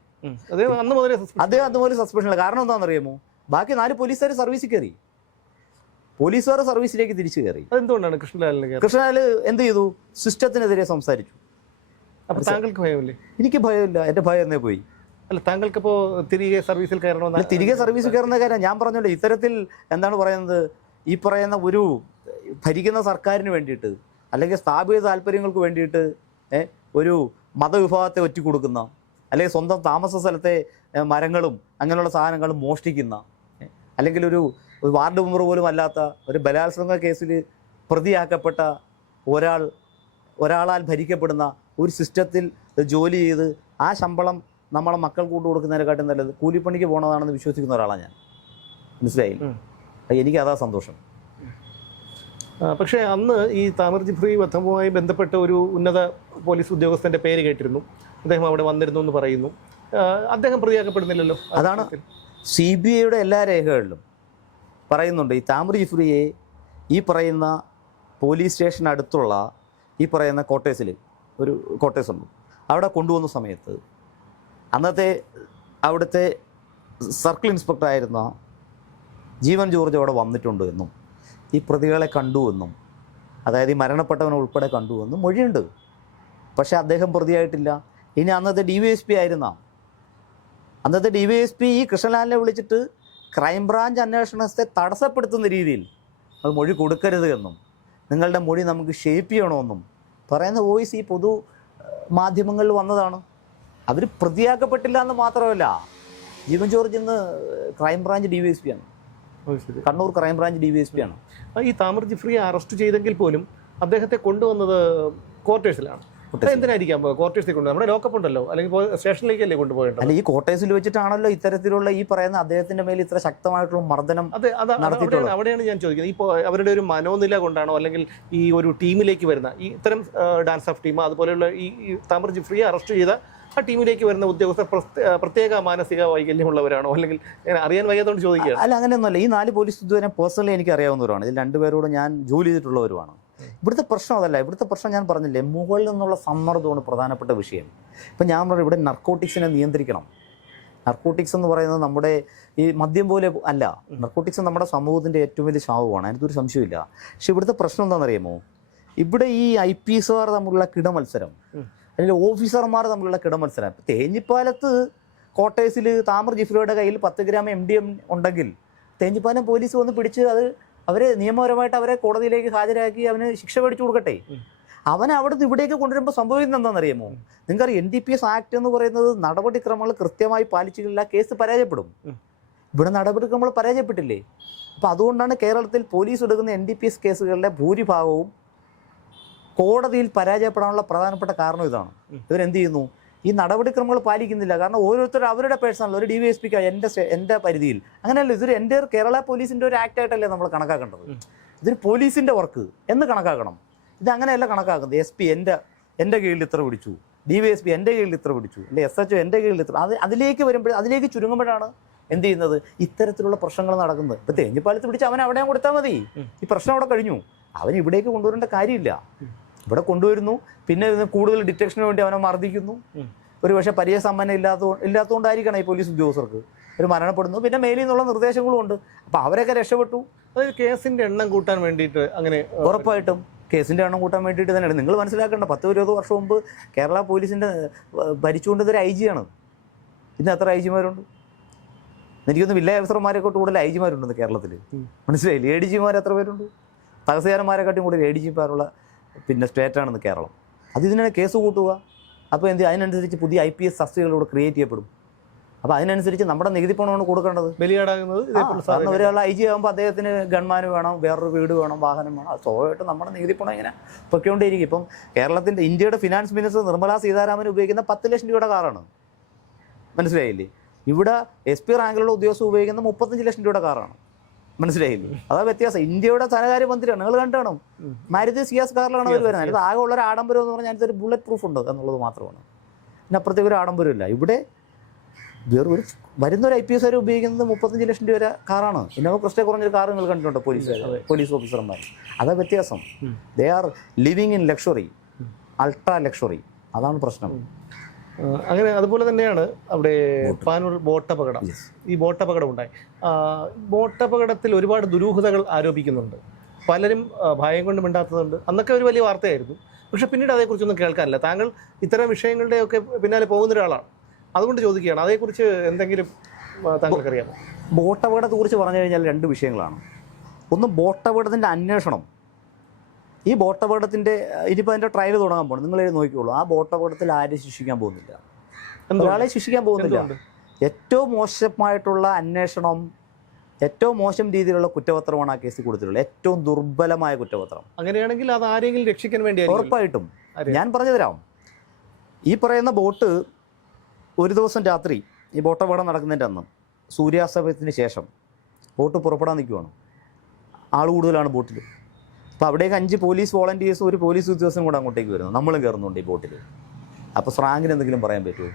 അദ്ദേഹം അതുപോലെ സസ്പെൻഷനില്ല. കാരണം എന്താണെന്നറിയാമോ, ബാക്കി 4 പോലീസുകാർ സർവീസിൽ കയറി, പോലീസുകാർ സർവീസിലേക്ക് തിരിച്ചു കയറി. അതെന്തുകൊണ്ടാണ് കൃഷ്ണലാൽ എന്ത് ചെയ്തു, സിസ്റ്റത്തിനെതിരെ സംസാരിച്ചു. അപ്പോൾ താങ്കൾക്ക് ഭയമില്ലേ? എനിക്ക് ഭയമില്ല, എൻ്റെ ഭയം എന്നേ പോയി. അല്ല, താങ്കൾക്കിപ്പോൾ തിരികെ സർവീസിൽ കയറണമെന്ന്? തിരികെ സർവീസിൽ കയറുന്ന കാര്യം ഞാൻ പറഞ്ഞല്ലോ. ഇത്തരത്തിൽ പറയുന്നത്, ഈ പറയുന്ന ഒരു ഭരിക്കുന്ന സർക്കാരിന് വേണ്ടിയിട്ട് അല്ലെങ്കിൽ സ്ഥാപിത താല്പര്യങ്ങൾക്ക് വേണ്ടിയിട്ട് ഒരു മതവിഭാഗത്തെ ഒറ്റിക്കൊടുക്കുന്ന, അല്ലെങ്കിൽ സ്വന്തം താമസ സ്ഥലത്തെ മരങ്ങളും അങ്ങനെയുള്ള സാധനങ്ങളും മോഷ്ടിക്കുന്ന, അല്ലെങ്കിൽ ഒരു വാർഡ് മെമ്പർ പോലും അല്ലാത്ത ഒരു ബലാത്സംഗ കേസിൽ പ്രതിയാക്കപ്പെട്ട ഒരാളാൽ ഭരിക്കപ്പെടുന്ന ഒരു സിസ്റ്റത്തിൽ ജോലി ചെയ്ത് ആ ശമ്പളം നമ്മളെ മക്കൾക്ക് കൊണ്ട് കൊടുക്കുന്നതിനെക്കാട്ടും നല്ലത് കൂലിപ്പണിക്ക് പോകണതാണെന്ന് വിശ്വസിക്കുന്ന ഒരാളാണ് ഞാൻ. മനസ്സിലായി? എനിക്കതാ സന്തോഷം. പക്ഷേ അന്ന് ഈ താമിർ ജിഫ്രി വധവുമായി ബന്ധപ്പെട്ട ഒരു ഉന്നത പോലീസ് ഉദ്യോഗസ്ഥൻ്റെ പേര് കേട്ടിരുന്നു. അദ്ദേഹം അവിടെ വന്നിരുന്നു എന്ന് പറയുന്നു. അദ്ദേഹം പ്രതിയാക്കപ്പെടുന്നില്ലല്ലോ. അതാണ് CBIയുടെ എല്ലാ രേഖകളിലും പറയുന്നുണ്ട്. ഈ താമിർ ജിഫ്രിയെ ഈ പറയുന്ന പോലീസ് സ്റ്റേഷൻ അടുത്തുള്ള ഈ പറയുന്ന ഒരു ക്വാർട്ടേഴ്സ് ഉണ്ട്, അവിടെ കൊണ്ടുവന്ന സമയത്ത് അവിടുത്തെ സർക്കിൾ ഇൻസ്പെക്ടർ ആയിരുന്ന ജീവൻ ജോർജ് അവിടെ വന്നിട്ടുണ്ട് എന്നും ഈ പ്രതികളെ കണ്ടുവെന്നും, അതായത് ഈ മരണപ്പെട്ടവനെ ഉൾപ്പെടെ കണ്ടുവെന്നും മൊഴിയുണ്ട്. പക്ഷേ അദ്ദേഹം പ്രതിയായിട്ടില്ല. ഇനി അന്നത്തെ DYSP ആയിരുന്ന ഈ കൃഷ്ണലാലിനെ വിളിച്ചിട്ട് ക്രൈംബ്രാഞ്ച് അന്വേഷണത്തെ തടസ്സപ്പെടുത്തുന്ന രീതിയിൽ അത് മൊഴി കൊടുക്കരുത് എന്നും നിങ്ങളുടെ മൊഴി നമുക്ക് ഷേപ്പ് ചെയ്യണമെന്നും പറയുന്ന വോയിസ് ഈ പൊതു മാധ്യമങ്ങളിൽ വന്നതാണ്. അവർ പ്രതിയാക്കപ്പെട്ടില്ല എന്ന് മാത്രമല്ല, ജീവൻ ജോർജ് ഇന്ന് ക്രൈംബ്രാഞ്ച് DYSP ആണ്, കണ്ണൂർ ക്രൈംബ്രാഞ്ച് DYSP ആണ്. ഈ താമർ ജിഫ്രിയെ അറസ്റ്റ് ചെയ്തെങ്കിൽ പോലും അദ്ദേഹത്തെ കൊണ്ടുവന്നത് ക്വാർട്ടേഴ്സിലാണ്. എന്തിനായിരിക്കാം ക്വാർട്ടേഴ്സിൽ കൊണ്ടുപോയി? നമ്മുടെ ലോക്കപ്പ് ഉണ്ടല്ലോ, അല്ലെങ്കിൽ സ്റ്റേഷനിലേക്കല്ലേ കൊണ്ടുപോയത്? അല്ല, ഈ ക്വാർട്ടേഴ്സിൽ വെച്ചിട്ടാണല്ലോ ഇത്തരത്തിലുള്ള ഈ പറയുന്ന അദ്ദേഹത്തിന്റെ മേൽ ഇത്ര ശക്തമായിട്ടുള്ള മർദ്ദനം നടത്തിയിട്ടുള്ളത്. അവിടെയാണ് ഞാൻ ചോദിക്കുന്നത്. ഇപ്പോൾ അവരുടെ ഒരു മനോനില കൊണ്ടാണോ, അല്ലെങ്കിൽ ഈ ഒരു ടീമിലേക്ക് വരുന്ന ഈ ഇത്തരം ഡാൻസ് ഓഫ് ടീം അതുപോലെയുള്ള ഈ താമർ ജിഫ്രിയെ അറസ്റ്റ് ചെയ്ത ആ ടീമിലേക്ക് വരുന്ന ഉദ്യോഗസ്ഥർ പ്രത്യേക മാനസിക വൈകല്യമുള്ളവരാണോ, അല്ലെങ്കിൽ അറിയാൻ വയ്യാത്തതുകൊണ്ട് ചോദിക്കുകയാണ്. അല്ല, അങ്ങനെയൊന്നുമല്ല. ഈ 4 പോലീസ് ഉദ്യോഗസ്ഥരെ പേഴ്സണലി എനിക്ക് അറിയാവുന്നവരാണ്. ഇതിൽ 2 പേരോട് ഞാൻ ജോലി ചെയ്തിട്ടുള്ളവരുമാണ്. ഇവിടുത്തെ പ്രശ്നം അതല്ല. ഇവിടുത്തെ പ്രശ്നം ഞാൻ പറഞ്ഞില്ലേ, മുകളിൽ നിന്നുള്ള സമ്മർദ്ദമാണ് പ്രധാനപ്പെട്ട വിഷയം. ഇപ്പം ഞാൻ പറഞ്ഞു, ഇവിടെ നർക്കോട്ടിക്സിനെ നിയന്ത്രിക്കണം. നർക്കോട്ടിക്സ് എന്ന് പറയുന്നത് നമ്മുടെ ഈ മദ്യം പോലെ അല്ല. നർക്കോട്ടിക്സ് നമ്മുടെ സമൂഹത്തിൻ്റെ ഏറ്റവും വലിയ ശാപമാണ്, അതിനൊരു സംശയമില്ല. പക്ഷെ ഇവിടുത്തെ പ്രശ്നം എന്താണെന്നറിയാമോ? ഇവിടെ ഈ IPSകാർ തമ്മിലുള്ള കിടമത്സരം, അല്ലെങ്കിൽ ഓഫീസർമാർ തമ്മിലുള്ള കിടമത്സരം. തേഞ്ഞിപ്പാലത്ത് ക്വാർട്ടേഴ്സിൽ താമർ ജിഫ്രിയുടെ കയ്യിൽ 10 ഗ്രാം MDM ഉണ്ടെങ്കിൽ തേഞ്ഞിപ്പാലം പോലീസ് വന്ന് പിടിച്ച് അവരെ നിയമപരമായിട്ട് അവരെ കോടതിയിലേക്ക് ഹാജരാക്കി അവന് ശിക്ഷ മേടിച്ചു കൊടുക്കട്ടെ. അവനെ അവിടുന്ന് ഇവിടേക്ക് കൊണ്ടുവരുമ്പോൾ സംഭവിക്കുന്നത് എന്താണെന്നറിയാമോ? നിങ്ങൾക്കറിയാം, NDPS ആക്ട് എന്ന് പറയുന്നത് നടപടിക്രമങ്ങൾ കൃത്യമായി പാലിച്ചിട്ടില്ല, കേസ് പരാജയപ്പെടും. ഇവിടെ നടപടിക്രമങ്ങൾ പരാജയപ്പെട്ടില്ലേ? അപ്പോൾ അതുകൊണ്ടാണ് കേരളത്തിൽ പോലീസ് എടുക്കുന്ന NDPS കേസുകളുടെ ഭൂരിഭാഗവും കോടതിയിൽ പരാജയപ്പെടാനുള്ള പ്രധാനപ്പെട്ട കാരണം ഇതാണ്. ഇവരെന്ത് ചെയ്യുന്നു? ഈ നടപടിക്രമങ്ങൾ പാലിക്കുന്നില്ല. കാരണം ഓരോരുത്തരും അവരുടെ പേഴ്സണൽ, ഒരു DYSPക്ക് എൻ്റെ പരിധിയിൽ അങ്ങനെയല്ല. ഇതൊരു എൻ്റെ കേരള പോലീസിൻ്റെ ഒരു ആക്റ്റായിട്ടല്ലേ നമ്മൾ കണക്കാക്കേണ്ടത്. ഇതൊരു പോലീസിൻ്റെ വർക്ക് എന്ന് കണക്കാക്കണം. ഇത് അങ്ങനെയല്ല കണക്കാക്കുന്നത്. SP എൻ്റെ കീഴിൽ ഇത്ര പിടിച്ചു, DYSP എൻ്റെ കീഴിൽ ഇത്ര പിടിച്ചു, അല്ലെ SHO എൻ്റെ കീഴിൽ ഇത്ര. അതിലേക്ക് വരുമ്പോൾ, അതിലേക്ക് ചുരുങ്ങുമ്പോഴാണ് എന്ത് ചെയ്യുന്നത്? ഇത്തരത്തിലുള്ള പ്രശ്നങ്ങൾ നടക്കുന്നത്. ഇപ്പം തേഞ്ഞിപ്പാലത്ത് പിടിച്ച് അവൻ അവിടെയും കൊടുത്താൽ മതി, ഈ പ്രശ്നം അവിടെ കഴിഞ്ഞു. അവൻ ഇവിടേക്ക് കൊണ്ടുവരേണ്ട കാര്യമില്ല. ഇവിടെ കൊണ്ടുവരുന്നു, പിന്നെ കൂടുതൽ ഡിറ്റക്ഷന് വേണ്ടി അവനെ മർദ്ദിക്കുന്നു. ഒരു പക്ഷേ പരിചയസമ്പന്നം ഇല്ലാത്തതുകൊണ്ടായിരിക്കണം ഈ പോലീസ് ഉദ്യോഗസ്ഥർക്ക് ഒരു മരണപ്പെടുന്നു. പിന്നെ മേലിൽ നിന്നുള്ള നിർദ്ദേശങ്ങളും ഉണ്ട്. അപ്പോൾ അവരൊക്കെ രക്ഷപ്പെട്ടു. അതായത് കേസിൻ്റെ എണ്ണം കൂട്ടാൻ വേണ്ടിയിട്ട് അങ്ങനെ ഉറപ്പായിട്ടും കേസിൻ്റെ എണ്ണം കൂട്ടാൻ വേണ്ടിയിട്ട് തന്നെയാണ്. നിങ്ങൾ മനസ്സിലാക്കേണ്ട, 10-20 വർഷം മുമ്പ് കേരള പോലീസിൻ്റെ ഭരിച്ചുകൊണ്ടതൊരു IG ആണ്. ഇന്ന് എത്ര IG മാരുണ്ട്? എനിക്കൊന്ന് വില്ലേജ് ഓഫീസർമാരെക്കാട്ട് കൂടുതൽ IG മാരുണ്ട് കേരളത്തിൽ. മനസ്സിലായില്ലേ? ADG എത്ര പേരുണ്ട്? തഹസിൽദാരന്മാരെക്കാട്ടും കൂടുതൽ ADG പിന്നെ സ്റ്റേറ്റാണെന്ന് കേരളം. ഇതിനാണ് കേസ് കൂട്ടുക. അപ്പോൾ അതിനനുസരിച്ച് പുതിയ IPS തസ്തികകളിലൂടെ ക്രിയേറ്റ് ചെയ്യപ്പെടും. അപ്പോൾ അതിനനുസരിച്ച് നമ്മുടെ നികുതി പണമാണ് കൊടുക്കേണ്ടത്. ബലിയാടാകുന്നത്. കാരണം ഒരാൾ IG ആകുമ്പോൾ അദ്ദേഹത്തിന് ഗൺമാന് വേണം, വേറൊരു വീട് വേണം, വാഹനം വേണം. അത് സ്വാഭാവികമായിട്ടും നമ്മുടെ നികുതി പണം ഇങ്ങനെ പൊയ്ക്കൊണ്ടേയിരിക്കും. ഇപ്പം കേരളത്തിൻ്റെ ഇന്ത്യയുടെ ഫിനാൻസ് മിനിസ്റ്റർ നിർമ്മലാ സീതാരാമൻ ഉപയോഗിക്കുന്ന 10 ലക്ഷം രൂപയുടെ കാറാണ്. മനസ്സിലായില്ലേ? ഇവിടെ SP റാങ്കിലുള്ള ഉദ്യോഗസ്ഥർ ഉപയോഗിക്കുന്ന 35 ലക്ഷം രൂപയുടെ കാറാണ്. മനസ്സിലായില്ലേ? അതാ വ്യത്യാസം. ഇന്ത്യയുടെ ധനകാര്യ മന്ത്രിയാണ്. നിങ്ങൾ കണ്ടാണോ? മാരുതി സിയാസ് കാറിലാണ് അവർ വരുന്നത്. ഇത് ആകെ ഉള്ളൊരു ആഡംബരം എന്ന് പറഞ്ഞാൽ അതിനൊരു ബുള്ളറ്റ് പ്രൂഫ് ഉണ്ട് എന്നുള്ളത് മാത്രമാണ്. ഇതിനപ്പുറത്തേക്ക് ഒരു ആഡംബരമില്ല. ഇവിടെ വേറൊരു വരുന്നൊരു IPS വരെ ഉപയോഗിക്കുന്നത് 35 ലക്ഷം രൂപ വരെ കാറാണ്. ഇന്നോവ ക്രിസ്റ്റ കുറഞ്ഞൊരു കാർ നിങ്ങൾ കണ്ടിട്ടുണ്ടോ? പോലീസ് ഓഫീസർമാർ. അതാ വ്യത്യാസം. They are living in luxury, ultra luxury. അതാണ് പ്രശ്നം. അങ്ങനെ അതുപോലെ തന്നെയാണ് അവിടെ പാനൂർ ബോട്ടപകടം. ഈ ബോട്ടപകടം ഉണ്ടായി. ബോട്ടപകടത്തിൽ ഒരുപാട് ദുരൂഹതകൾ ആരോപിക്കുന്നുണ്ട്. പലരും ഭയം കൊണ്ട് മിണ്ടാത്തതുണ്ട്. അന്നൊക്കെ ഒരു വലിയ വാർത്തയായിരുന്നു. പക്ഷെ പിന്നീട് അതേക്കുറിച്ചൊന്നും കേൾക്കാനില്ല. താങ്കൾ ഇത്തരം വിഷയങ്ങളുടെയൊക്കെ പിന്നാലെ പോകുന്ന ഒരാളാണ്. അതുകൊണ്ട് ചോദിക്കുകയാണ്, അതേക്കുറിച്ച് എന്തെങ്കിലും താങ്കൾക്കറിയാമോ? ബോട്ടപകടത്തെക്കുറിച്ച് പറഞ്ഞു കഴിഞ്ഞാൽ 2 വിഷയങ്ങളാണ്. ഒന്ന്, ബോട്ടപകടത്തിൻ്റെ അന്വേഷണം. ഈ ബോട്ടപകടത്തിൻ്റെ ഇനിയിപ്പോൾ അതിൻ്റെ ട്രയൽ തുടങ്ങാൻ പോകണം. നിങ്ങൾ നോക്കിക്കോളൂ. ആ ബോട്ടപകടത്തിൽ ആരും ശിക്ഷിക്കാൻ പോകുന്നില്ല, ഒരാളെ ശിക്ഷിക്കാൻ പോകുന്നില്ല. ഏറ്റവും മോശമായിട്ടുള്ള അന്വേഷണം, ഏറ്റവും മോശം രീതിയിലുള്ള കുറ്റപത്രമാണ് ആ കേസിൽ കൊടുത്തിട്ടുള്ളത്. ഏറ്റവും ദുർബലമായ കുറ്റപത്രം. അങ്ങനെയാണെങ്കിൽ അത് ആരെങ്കിലും രക്ഷിക്കാൻ വേണ്ടി ഉറപ്പായിട്ടും ഞാൻ പറഞ്ഞു തരാം. ഈ പറയുന്ന ബോട്ട് ഒരു ദിവസം രാത്രി, ഈ ബോട്ടപകടം നടക്കുന്നതിൻ്റെ അന്ന് സൂര്യാസ്തമയത്തിന് ശേഷം ബോട്ട് പുറപ്പെടാൻ നിൽക്കുവാണ്. ആൾ കൂടുതലാണ് ബോട്ടിൽ. അപ്പോൾ അവിടേക്ക് 5 പോലീസ് വോളണ്ടിയേഴ്സും ഒരു പോലീസ് ഉദ്യോഗസ്ഥനും കൂടെ അങ്ങോട്ടേക്ക് വരുന്നു. നമ്മളും കയറുന്നുണ്ട് ഈ ബോട്ടിൽ. അപ്പോൾ സ്രാങ്കിന് എന്തെങ്കിലും പറയാൻ പറ്റുമോ?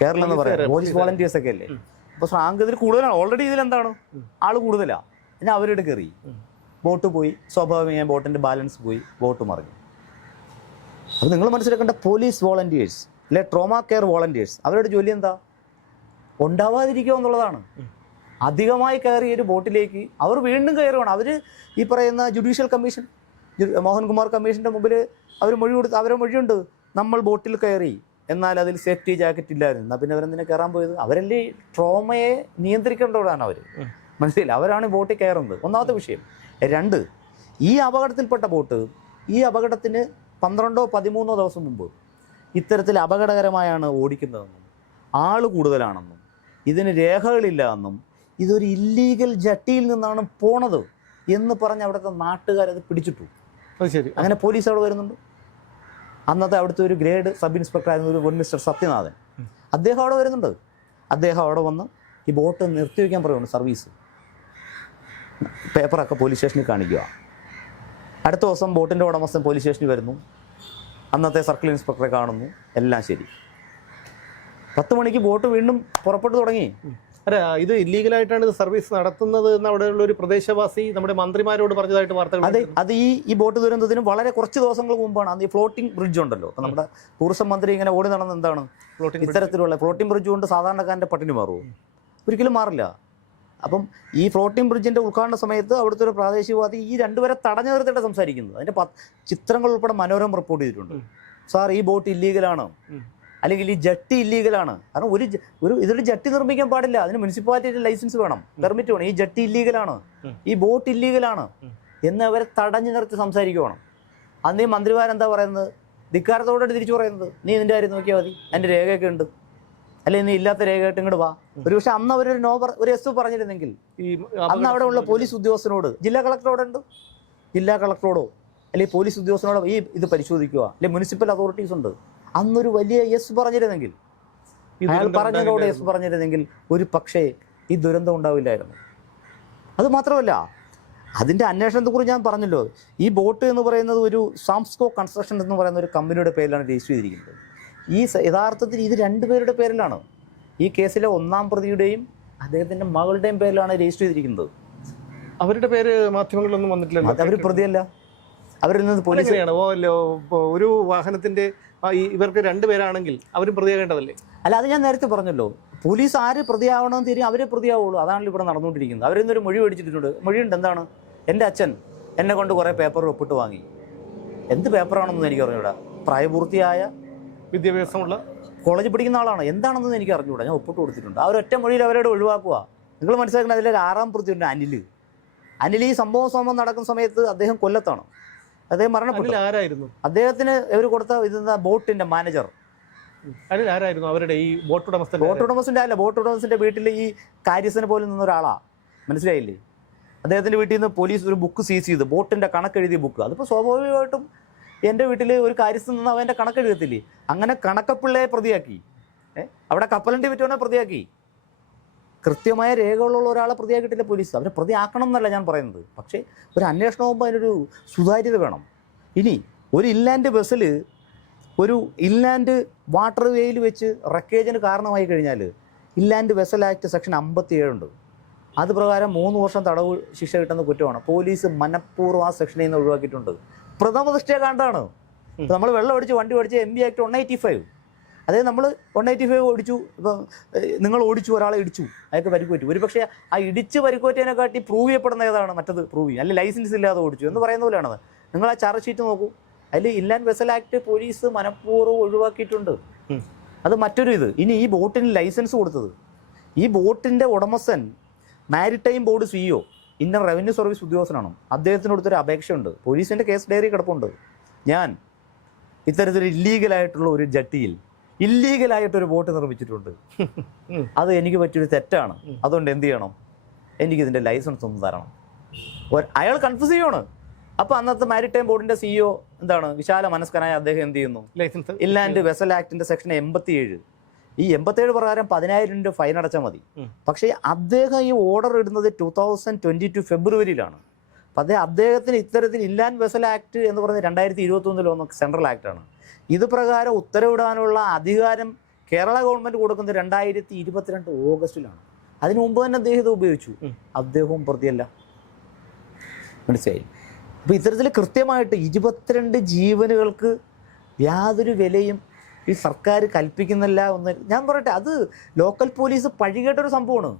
കേരളം എന്ന് പറയാം, പോലീസ് വോളണ്ടിയേഴ്സ് ഒക്കെ അല്ലേ. അപ്പോൾ സ്രാങ്ക് ഇതിൽ കൂടുതലാണ്. ഓൾറെഡി ഇതിലെന്താണ്, ആൾ കൂടുതലാണ്. പിന്നെ അവരുടെ കയറി ബോട്ട് പോയി. സ്വാഭാവികമായി ബോട്ടിൻ്റെ ബാലൻസ് പോയി, ബോട്ട് മറിഞ്ഞു. അപ്പോൾ നിങ്ങൾ മനസ്സിലാക്കേണ്ട, പോലീസ് വോളണ്ടിയേഴ്സ് അല്ലെ ട്രോമ കെയർ വോളണ്ടിയേഴ്സ്, അവരുടെ ജോലി എന്താ? ഉണ്ടാവാതിരിക്കുക എന്നുള്ളതാണ്. അധികമായി കയറിയ ഒരു ബോട്ടിലേക്ക് അവർ വീണ്ടും കയറുകയാണ്. അവർ ഈ പറയുന്ന ജുഡീഷ്യൽ കമ്മീഷൻ, മോഹൻകുമാർ കമ്മീഷൻ്റെ മുമ്പിൽ അവർ അവരെ മൊഴിയുണ്ട്. നമ്മൾ ബോട്ടിൽ കയറി, എന്നാൽ അതിൽ സേഫ്റ്റി ജാക്കറ്റ് ഇല്ലായിരുന്നു. എന്നാൽ പിന്നെ അവരെന്തിനാ കയറാൻ പോയത്? അവരല്ലേ ട്രോമയെ നിയന്ത്രിക്കേണ്ടവരാണ് അവർ. മനസ്സിലായില്ല? അവരാണ് ബോട്ടിൽ കയറുന്നത്. ഒന്നാമത്തെ വിഷയം. 2, ഈ അപകടത്തിൽപ്പെട്ട ബോട്ട് ഈ അപകടത്തിന് 12-13 ദിവസം മുമ്പ് ഇത്തരത്തിൽ അപകടകരമായാണ് ഓടിക്കുന്നതെന്നും ആൾ കൂടുതലാണെന്നും ഇതിന് രേഖകളില്ല എന്നും ഇതൊരു ഇല്ലീഗൽ ജട്ടിയിൽ നിന്നാണ് പോണത് എന്ന് പറഞ്ഞ് അവിടുത്തെ നാട്ടുകാരത് പിടിച്ചിട്ടു. അത് ശരി. അങ്ങനെ പോലീസ് അവിടെ വരുന്നുണ്ട്. അന്നത്തെ അവിടുത്തെ ഒരു ഗ്രേഡ് സബ് ഇൻസ്പെക്ടർ ആയിരുന്ന ഒരു മിസ്റ്റർ സത്യനാഥൻ, അദ്ദേഹം അവിടെ വരുന്നുണ്ട്. അദ്ദേഹം അവിടെ വന്ന് ഈ ബോട്ട് നിർത്തിവെക്കാൻ പറയുന്നു സർവീസ്. പേപ്പറൊക്കെ പോലീസ് സ്റ്റേഷനിൽ കാണിക്കുക. അടുത്ത ദിവസം ബോട്ടിൻ്റെ ഉടമസ്ഥൻ പോലീസ് സ്റ്റേഷനിൽ വരുന്നു. അന്നത്തെ സർക്കിൾ ഇൻസ്പെക്ടറെ കാണുന്നു. എല്ലാം ശരി. 10 മണിക്ക് ബോട്ട് വീണ്ടും പുറപ്പെട്ടു തുടങ്ങി. അല്ല, ഇത് ഇല്ലീഗലായിട്ടാണ് ഇത് സർവീസ് നടത്തുന്നത് എന്ന് അവിടെയുള്ള ഒരു പ്രദേശവാസി നമ്മുടെ മന്ത്രിമാരോട് പറഞ്ഞതായിട്ട് വാർത്തകൾ. അത് ഈ ബോട്ട് ദുരന്തത്തിന് വളരെ കുറച്ച് ദിവസങ്ങൾക്ക് മുമ്പാണ്. അന്ന് ഈ ഫ്ലോട്ടിംഗ് ബ്രിഡ്ജ് ഉണ്ടല്ലോ, നമ്മുടെ ടൂറിസം മന്ത്രി ഇങ്ങനെ ഓടി നടന്ന എന്താണ് ഇത്തരത്തിലുള്ള ഫ്ലോട്ടിംഗ് ബ്രിഡ്ജ് കൊണ്ട് സാധാരണക്കാരൻ്റെ പട്ടിണി മാറുമോ? ഒരിക്കലും മാറില്ല. അപ്പം ഈ ഫ്ലോട്ടിംഗ് ബ്രിഡ്ജിൻ്റെ ഉദ്ഘാടന സമയത്ത് അവിടുത്തെ ഒരു പ്രാദേശികവാദി ഈ രണ്ടുപേരെ തടഞ്ഞു നിർത്തിയിട്ട് സംസാരിക്കുന്നത്. അതിൻ്റെ ചിത്രങ്ങൾ ഉൾപ്പെടെ മനോരമ റിപ്പോർട്ട് ചെയ്തിട്ടുണ്ട്. സാർ, ഈ ബോട്ട് ഇല്ലീഗലാണ്, അല്ലെങ്കിൽ ഈ ജട്ടി ഇല്ലീഗലാണ്. കാരണം ഇതൊരു ജട്ടി നിർമ്മിക്കാൻ പാടില്ല, അതിന് മുനിസിപ്പാലിറ്റിയുടെ ലൈസൻസ് വേണം, പെർമിറ്റ് വേണം. ഈ ജട്ടി ഇല്ലീഗലാണ്, ഈ ബോട്ട് ഇല്ലീഗലാണ് എന്ന് അവരെ തടഞ്ഞു നിർത്തി സംസാരിക്കുവാണ്. അന്ന് ഈ മന്ത്രിമാരെന്താ പറയുന്നത്? ധിക്കാരത്തോടെ തിരിച്ചു പറയുന്നത്, നീ നിൻ്റെ കാര്യം നോക്കിയാൽ മതി, എൻ്റെ രേഖയൊക്കെ ഉണ്ട്, അല്ലെങ്കിൽ നീ ഇല്ലാത്ത രേഖയായിട്ട് ഇങ്ങോട്ട് വാ. ഒരു പക്ഷേ അന്ന് അവരൊരു ഒരു എസ് പറഞ്ഞിരുന്നെങ്കിൽ അന്ന് അവിടെ ഉള്ള പോലീസ് ഉദ്യോഗസ്ഥനോട്, ജില്ലാ കളക്ടറോടെ ഉണ്ട്, ജില്ലാ കളക്ടറോടോ അല്ലെങ്കിൽ പോലീസ് ഉദ്യോഗസ്ഥനോടോ ഈ ഇത് പരിശോധിക്കുക, അല്ലെങ്കിൽ മുനിസിപ്പൽ അതോറിറ്റീസ് ഉണ്ട്, അന്നൊരു വലിയ യെസ് പറഞ്ഞിരുന്നെങ്കിൽ, അയാൾ പറഞ്ഞതോടെ യെസ് പറഞ്ഞിരുന്നെങ്കിൽ ഒരു പക്ഷേ ഈ ദുരന്തം ഉണ്ടാവില്ലായിരുന്നു. അത് മാത്രമല്ല, അതിൻ്റെ അന്വേഷണത്തെക്കുറിച്ച് ഞാൻ പറഞ്ഞല്ലോ. ഈ ബോട്ട് എന്ന് പറയുന്നത് ഒരു സാംസ്കോ കൺസ്ട്രക്ഷൻ എന്ന് പറയുന്ന ഒരു കമ്പനിയുടെ പേരിലാണ് രജിസ്റ്റർ ചെയ്തിരിക്കുന്നത്. യഥാർത്ഥത്തിൽ ഇത് 2 പേരുടെ പേരിലാണ്. ഈ കേസിലെ 1-ാം പ്രതിയുടെയും അദ്ദേഹത്തിൻ്റെ മകളുടെയും പേരിലാണ് രജിസ്റ്റർ ചെയ്തിരിക്കുന്നത്. അവരുടെ പേര് മാധ്യമങ്ങളിലൊന്നും വന്നിട്ടില്ല. അവർ പ്രതിയല്ല. അവരിൽ നിന്ന് പോലീസ് ഒരു വാഹനത്തിൻ്റെ ഇവർക്ക് 2 പേരാണെങ്കിൽ അവരും പ്രതിയാകേണ്ടതല്ലേ? അല്ല, അത് ഞാൻ നേരത്തെ പറഞ്ഞല്ലോ. പോലീസ് ആര് പ്രതിയാവണമെന്ന് തീരും അവരെ പ്രതിയാവുള്ളൂ. അതാണല്ലോ ഇവിടെ നടന്നുകൊണ്ടിരിക്കുന്നത്. അവരിന്നൊരു മൊഴി മേടിച്ചിട്ടുണ്ട്. മൊഴിയുണ്ട്. എന്താണ്? എൻ്റെ അച്ഛൻ എന്നെ കൊണ്ട് കുറേ പേപ്പർ ഒപ്പിട്ട് വാങ്ങി. എന്ത് പേപ്പറാണെന്ന് എനിക്ക് അറിഞ്ഞൂടാ. പ്രായപൂർത്തിയായ വിദ്യാഭ്യാസമുള്ള കോളേജിൽ പഠിക്കുന്ന ആളാണ്. എന്താണെന്ന് എനിക്ക് അറിഞ്ഞൂടാ. ഞാൻ ഒപ്പിട്ട് കൊടുത്തിട്ടുണ്ട്. ആ ഒരൊറ്റ മൊഴിയിൽ അവരോട് ഒഴിവാക്കുക. നിങ്ങൾ മനസ്സിലാക്കണം. അതിലൊരു 6-ാം പ്രതിയുണ്ട്, അനിൽ. ഈ സംഭവം നടക്കുന്ന സമയത്ത് അദ്ദേഹം കൊല്ലത്താണ്. അദ്ദേഹം മരണപ്പെട്ടു. ആരായിരുന്നു അദ്ദേഹത്തിന് ഇവർ കൊടുത്ത ഇതെന്താ ബോട്ടിൻ്റെ മാനേജർ. ആരായിരുന്നു അവരുടെ ഈ ബോട്ട് ഉടമസ്ഥൻ? ബോട്ട് ഉടമസ്ഥൻ്റെ വീട്ടിൽ ഈ കാര്യസ്ഥനെ പോലെ നിന്ന ഒരാളാണ്. മനസ്സിലായില്ലേ? അദ്ദേഹത്തിൻ്റെ വീട്ടിൽ നിന്ന് പോലീസ് ഒരു ബുക്ക് സീസ് ചെയ്ത്, ബോട്ടിൻ്റെ കണക്കെഴുതിയ ബുക്ക്. അതിപ്പോൾ സ്വാഭാവികമായിട്ടും എൻ്റെ വീട്ടിൽ ഒരു കാര്യസ്ഥൻ നിന്ന് അവൻ്റെ കണക്കെഴുതത്തില്ലേ? അങ്ങനെ കണക്കപ്പിള്ളയെ പ്രതിയാക്കി. അവിടെ കപ്പലണ്ടി വിറ്റവനെ പ്രതിയാക്കി. കൃത്യമായ രേഖകളുള്ള ഒരാളെ പ്രതിയാക്കിയിട്ടില്ല പോലീസ്. അവരെ പ്രതിയാക്കണം എന്നല്ല ഞാൻ പറയുന്നത്. പക്ഷേ ഒരു അന്വേഷണം ആകുമ്പോൾ അതിനൊരു സുതാര്യത വേണം. ഇനി ഒരു ഇൻലാൻഡ് ബസ്സിൽ ഒരു ഇൻലാൻഡ് വാട്ടർ വേയിൽ വെച്ച് റക്കേജിന് കാരണമായി കഴിഞ്ഞാൽ ഇൻലാൻഡ് വെസൽ ആക്ട് സെക്ഷൻ 57 ഉണ്ട്. അത് പ്രകാരം 3 വർഷം തടവ് ശിക്ഷ കിട്ടുന്ന കുറ്റമാണ്. പോലീസ് മനഃപൂർവ്വം ആ സെക്ഷനിൽ നിന്ന് ഒഴിവാക്കിയിട്ടുണ്ട്. പ്രഥമ ദൃഷ്ടിയ കണ്ടാണ്. നമ്മൾ വെള്ളം അടിച്ച് വണ്ടി ഓടിച്ച് MB ആക്ട് 185. അതായത് നമ്മൾ 185 ഓടിച്ചു. ഇപ്പം നിങ്ങൾ ഓടിച്ചു, ഒരാളെ ഇടിച്ചു, അയാൾക്ക് പരിക്കുപറ്റി. ഒരു പക്ഷേ ആ ഇടിച്ച് പരിക്കുപറ്റിയതിനെക്കാട്ടി പ്രൂവ് ചെയ്യപ്പെടുന്ന ഏതാണ്? മറ്റത് പ്രൂവ് ചെയ്യും. അല്ലെങ്കിൽ ലൈസൻസ് ഇല്ലാതെ ഓടിച്ചു എന്ന് പറയുന്ന പോലെയാണത്. നിങ്ങൾ ആ ചാർജ് ഷീറ്റ് നോക്കൂ. അതിൽ ഇൻലാൻഡ് വെസൽ ആക്ട് പോലീസ് മനഃപൂർവ്വം ഒഴിവാക്കിയിട്ടുണ്ട്. അത് മറ്റൊരു ഇത്. ഇനി ഈ ബോട്ടിന് ലൈസൻസ് കൊടുത്തത് ഈ ബോട്ടിൻ്റെ ഉടമസ്ഥൻ maritime board CEO, Indian revenue service ഉദ്യോഗസ്ഥനാണ്. അദ്ദേഹത്തിന് കൊടുത്തൊരു അപേക്ഷയുണ്ട്. പോലീസിൻ്റെ കേസ് ഡയറി കിടപ്പുണ്ട്. ഞാൻ ഇത്തരത്തിൽ ഇല്ലീഗലായിട്ടുള്ള ഒരു ജട്ടിയിൽ ഇല്ലീഗലായിട്ടൊരു ബോട്ട് നിർമ്മിച്ചിട്ടുണ്ട്. അത് എനിക്ക് പറ്റിയൊരു തെറ്റാണ്. അതുകൊണ്ട് എന്ത് ചെയ്യണം? എനിക്കിതിൻ്റെ ലൈസൻസ് ഒന്ന് തരണം. അയാൾ കൺഫ്യൂസ് ചെയ്യാണ്. അപ്പോൾ അന്നത്തെ മാരിടൈം ബോർഡിൻ്റെ CEO എന്താണ്? വിശാല മനസ്കനായ അദ്ദേഹം എന്ത് ചെയ്യുന്നു? ലൈസൻസ് ഇൻലാൻഡ് വെസൽ ആക്ടിൻ്റെ സെക്ഷൻ 87. ഈ 87 പ്രകാരം 10,000 രൂപ ഫൈൻ അടച്ചാൽ മതി. പക്ഷേ അദ്ദേഹം ഈ ഓർഡർ ഇടുന്നത് 2022 ഫെബ്രുവരിയിലാണ്. അപ്പോൾ അദ്ദേഹത്തിന് ഇത്തരത്തിൽ ഇൻലാൻഡ് വെസൽ ആക്ട് എന്ന് പറയുന്നത് 2021 സെൻട്രൽ ആക്ടാണ്. ഇത് പ്രകാരം ഉത്തരവിടാനുള്ള അധികാരം കേരള ഗവൺമെൻറ് കൊടുക്കുന്നത് 2022 ഓഗസ്റ്റിലാണ്. അതിനു മുമ്പ് തന്നെ അദ്ദേഹം ഇത് ഉപയോഗിച്ചു. അദ്ദേഹവും പ്രതിയല്ല. മനസ്സിലായി? അപ്പോൾ ഇത്തരത്തിൽ കൃത്യമായിട്ട് 22 ജീവനുകൾക്ക് യാതൊരു വിലയും ഈ സർക്കാർ കൽപ്പിക്കുന്നില്ല എന്ന് ഞാൻ പറയട്ടെ. അത് ലോക്കൽ പോലീസ് പഴികേട്ടൊരു സംഭവമാണ്.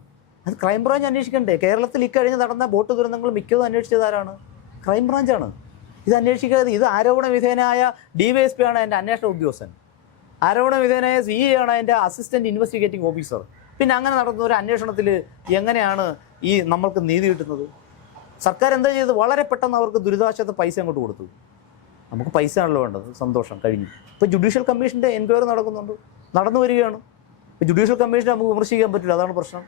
അത് ക്രൈംബ്രാഞ്ച് അന്വേഷിക്കണ്ടേ? കേരളത്തിൽ ഇക്കഴിഞ്ഞ് നടന്ന ബോട്ട് ദുരന്തങ്ങൾ മിക്കതും അന്വേഷിച്ചതാരാണ്? ക്രൈംബ്രാഞ്ചാണ്. ഇത് അന്വേഷിക്കാതെ ഇത് ആരോപണ വിധേയനായ DYSP ആണ് എൻ്റെ അന്വേഷണ ഉദ്യോഗസ്ഥൻ. ആരോപണ വിധേയനായ CA ആണ് എൻ്റെ അസിസ്റ്റൻറ്റ് ഇൻവെസ്റ്റിഗേറ്റിംഗ് ഓഫീസർ. പിന്നെ അങ്ങനെ നടത്തുന്ന ഒരു അന്വേഷണത്തിൽ എങ്ങനെയാണ് ഈ നമ്മൾക്ക് നീതി കിട്ടുന്നത്? സർക്കാർ എന്താ ചെയ്തത്? വളരെ പെട്ടെന്ന് അവർക്ക് ദുരിതാശ്വാസ പൈസ അങ്ങോട്ട് കൊടുത്തു. നമുക്ക് പൈസ ആണല്ലോ വേണ്ടത്. സന്തോഷം, കഴിഞ്ഞു. ഇപ്പോൾ ജുഡീഷ്യൽ കമ്മീഷൻ്റെ എൻക്വയറി നടന്നു വരികയാണ്. ജുഡീഷ്യൽ കമ്മീഷനെ നമുക്ക് വിമർശിക്കാൻ പറ്റില്ല, അതാണ് പ്രശ്നം.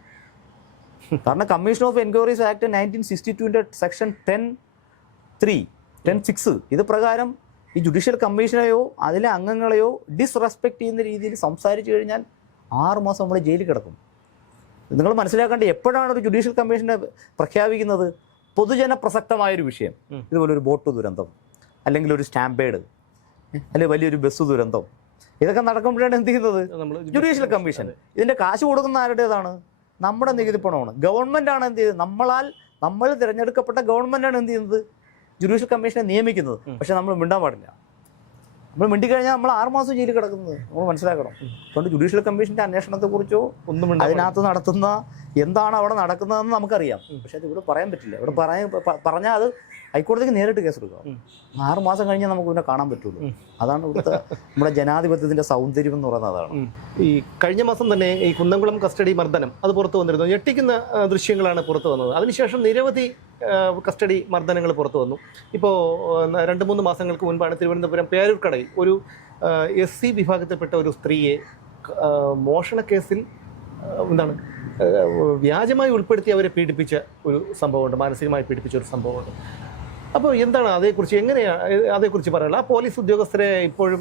കാരണം commission of enquiries act 1962 section 10(3) ഇത് പ്രകാരം ഈ ജുഡീഷ്യൽ കമ്മീഷനെയോ അതിലെ അംഗങ്ങളെയോ ഡിസ്റെസ്പെക്ട് ചെയ്യുന്ന രീതിയിൽ സംസാരിച്ചു കഴിഞ്ഞാൽ 6 മാസം നമ്മൾ ജയിലിൽ കിടക്കും. നിങ്ങൾ മനസ്സിലാക്കേണ്ടത് എപ്പോഴാണ് ഒരു ജുഡീഷ്യൽ കമ്മീഷനെ പ്രഖ്യാപിക്കുന്നത്? പൊതുജന പ്രസക്തമായൊരു വിഷയം, ഇതുപോലെ ഒരു ബോട്ട് ദുരന്തം, അല്ലെങ്കിൽ ഒരു സ്റ്റാമ്പേഡ്, അല്ലെങ്കിൽ വലിയൊരു ബസ് ദുരന്തം, ഇതൊക്കെ നടക്കുമ്പോഴാണ് എന്ത് ചെയ്യുന്നത്? Judicial commission. ഇതിൻ്റെ കാശ് കൊടുക്കുന്ന ആരുടേതാണ്? നമ്മുടെ നികുതി പണമാണ്. ഗവൺമെൻറ്റാണ് എന്ത് ചെയ്തത്? നമ്മൾ തിരഞ്ഞെടുക്കപ്പെട്ട ഗവൺമെൻറ്റാണ് എന്ത് ചെയ്യുന്നത്? ജുഡീഷ്യൽ കമ്മീഷനെ നിയമിക്കുന്നത്. പക്ഷെ നമ്മൾ മിണ്ടാൻ പാടില്ല. നമ്മൾ മിണ്ടിക്കഴിഞ്ഞാൽ നമ്മൾ 6 മാസം ജയിലിൽ കിടക്കുന്നത് നമ്മൾ മനസ്സിലാക്കണം. അതുകൊണ്ട് ജുഡീഷ്യൽ കമ്മീഷൻ്റെ അന്വേഷണത്തെക്കുറിച്ചോ അതിനകത്ത് നടത്തുന്ന എന്താണ് അവിടെ നടക്കുന്നതെന്ന് നമുക്കറിയാം. പക്ഷെ അത് ഇവിടെ പറയാൻ പറ്റില്ല. ഇവിടെ പറഞ്ഞാൽ അത് ഹൈക്കോടതിക്ക് നേരിട്ട് കേസെടുക്കാം. 6 മാസം കഴിഞ്ഞാൽ നമുക്ക് പിന്നെ കാണാൻ പറ്റുള്ളൂ. അതാണ് ഇവിടുത്തെ നമ്മുടെ ജനാധിപത്യത്തിൻ്റെ സൗന്ദര്യം എന്ന് പറയുന്നത്. അതാണ്. ഈ കഴിഞ്ഞ മാസം തന്നെ ഈ കുന്നംകുളം കസ്റ്റഡി മർദ്ദനം അത് പുറത്തു വന്നിരുന്നു. ഞെട്ടിക്കുന്ന ദൃശ്യങ്ങളാണ് പുറത്തു വന്നത്. അതിനുശേഷം നിരവധി കസ്റ്റഡി മർദ്ദനങ്ങൾ പുറത്തു വന്നു. ഇപ്പോൾ 2-3 മാസങ്ങൾക്ക് മുൻപാണ് തിരുവനന്തപുരം പേരൂർക്കടയിൽ ഒരു SC വിഭാഗത്തിൽപ്പെട്ട ഒരു സ്ത്രീയെ മോഷണക്കേസിൽ വ്യാജമായി ഉൾപ്പെടുത്തി അവരെ പീഡിപ്പിച്ച ഒരു സംഭവമുണ്ട്, മാനസികമായി പീഡിപ്പിച്ച ഒരു സംഭവമുണ്ട്. അപ്പോൾ എന്താണ് അതേക്കുറിച്ച്, എങ്ങനെയാണ് അതേക്കുറിച്ച് പറയാനുള്ളത്? ആ പോലീസ് ഉദ്യോഗസ്ഥരെ ഇപ്പോഴും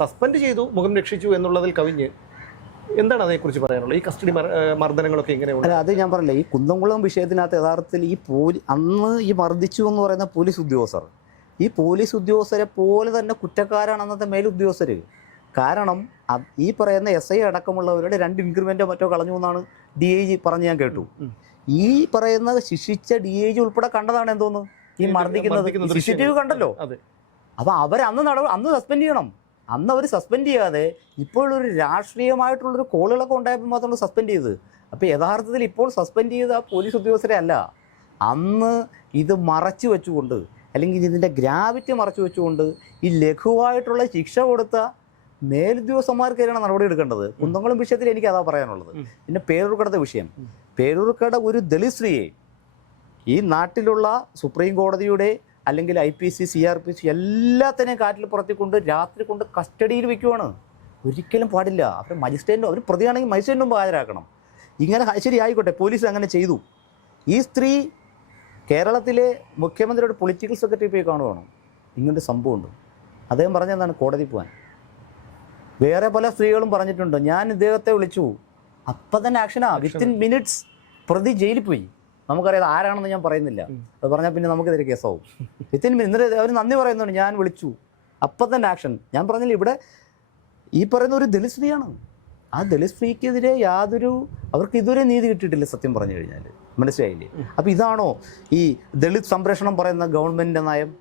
സസ്പെൻഡ് ചെയ്തു, മുഖം രക്ഷിച്ചു എന്നുള്ളതിൽ കവിഞ്ഞ് എന്താണ് അതേക്കുറിച്ച് പറയാനുള്ളത്? ഈ കസ്റ്റഡി മർദ്ദനങ്ങളൊക്കെ എങ്ങനെയാണ്? അല്ല, അത് ഞാൻ പറഞ്ഞില്ല. ഈ കുന്നംകുളം വിഷയത്തിനകത്ത് യഥാർത്ഥത്തിൽ അന്ന് ഈ മർദ്ദിച്ചു എന്ന് പറയുന്ന പോലീസ് ഉദ്യോഗസ്ഥർ ഈ പോലീസ് ഉദ്യോഗസ്ഥരെ പോലെ തന്നെ കുറ്റക്കാരാണ് അന്നത്തെ മേലുദ്യോഗസ്ഥർ. കാരണം ഈ പറയുന്ന SI അടക്കമുള്ളവരുടെ 2 ഇൻക്രിമെൻറ്റോ മറ്റോ കളഞ്ഞു എന്നാണ് DIG പറഞ്ഞ് ഞാൻ കേട്ടു. ഈ പറയുന്ന ശിക്ഷിച്ച DIG ഉൾപ്പെടെ കണ്ടതാണ് എന്തോന്ന് ഈ മർദ്ദിക്കുന്നത്. CCTV കണ്ടല്ലോ. അപ്പോൾ അന്ന് സസ്പെൻഡ് ചെയ്യണം. അന്ന് അവർ സസ്പെൻഡ് ചെയ്യാതെ ഇപ്പോഴൊരു രാഷ്ട്രീയമായിട്ടുള്ളൊരു കോളുകളൊക്കെ ഉണ്ടായപ്പോൾ മാത്രമാണ് സസ്പെൻഡ് ചെയ്തത്. അപ്പോൾ യഥാർത്ഥത്തിൽ ഇപ്പോൾ സസ്പെൻഡ് ചെയ്ത പോലീസ് ഉദ്യോഗസ്ഥരെ അല്ല, അന്ന് ഇത് മറച്ചു വെച്ചുകൊണ്ട്, അല്ലെങ്കിൽ ഇതിൻ്റെ ഗ്രാവിറ്റി മറച്ചു വെച്ചുകൊണ്ട് ഈ ലഘുവായിട്ടുള്ള ശിക്ഷ കൊടുത്ത മേലുദ്യോഗസ്ഥന്മാർക്കെതിരാണ് നടപടി എടുക്കേണ്ടത്. കുന്നംകുളം വിഷയത്തിൽ എനിക്ക് അതാ പറയാനുള്ളത്. പിന്നെ പേരൂർക്കടത്തെ വിഷയം, പേരൂർക്കട ഒരു ദളിത് സ്ത്രീയെ ഈ നാട്ടിലുള്ള സുപ്രീം കോടതിയുടെ അല്ലെങ്കിൽ IPC CRPC എല്ലാത്തിനെയും കാറ്റിൽ പുറത്തിക്കൊണ്ട് രാത്രി കൊണ്ട് കസ്റ്റഡിയിൽ വയ്ക്കുവാണ്. ഒരിക്കലും പാടില്ല. അവർ പ്രതിയാണെങ്കിൽ മജിസ്ട്രേറ്റിന് മുമ്പ് ഹാജരാക്കണം. ഇങ്ങനെ ശരി ആയിക്കോട്ടെ, പോലീസ് അങ്ങനെ ചെയ്തു. ഈ സ്ത്രീ കേരളത്തിലെ മുഖ്യമന്ത്രിയുടെ പൊളിറ്റിക്കൽ സെക്രട്ടറി പോയി കാണുവാണ്. ഇങ്ങനൊരു സംഭവമുണ്ട്. അദ്ദേഹം പറഞ്ഞെന്താണ്? കോടതി പോകാൻ. വേറെ പല സ്ത്രീകളും പറഞ്ഞിട്ടുണ്ട്, ഞാൻ ഇദ്ദേഹത്തെ വിളിച്ചു, അപ്പം തന്നെ ആക്ഷനാ, വിത്തിൻ മിനിറ്റ്സ് പ്രതി ജയിലിൽ പോയി. നമുക്കറിയാം ആരാണെന്ന് ഞാൻ പറയുന്നില്ല, അത് പറഞ്ഞാൽ പിന്നെ നമുക്കെതിരെ കേസാവും. വിത്തിൻ മിനിറ്റ് അവർ നന്ദി പറയുന്നുണ്ട്, ഞാൻ വിളിച്ചു, അപ്പം തന്നെ ആക്ഷൻ. ഞാൻ പറഞ്ഞില്ല, ഇവിടെ ഈ പറയുന്ന ഒരു ദളിത് സ്ത്രീയാണ്. ആ ദളിത് സ്ത്രീക്കെതിരെ അവർക്ക് ഇതുവരെ നീതി കിട്ടിയിട്ടില്ല സത്യം പറഞ്ഞു കഴിഞ്ഞാൽ. മനസ്സിലായില്ലേ? അപ്പോൾ ഇതാണോ ഈ ദളിത് സംരക്ഷണം പറയുന്ന ഗവൺമെൻറ്റിൻ്റെ നയം?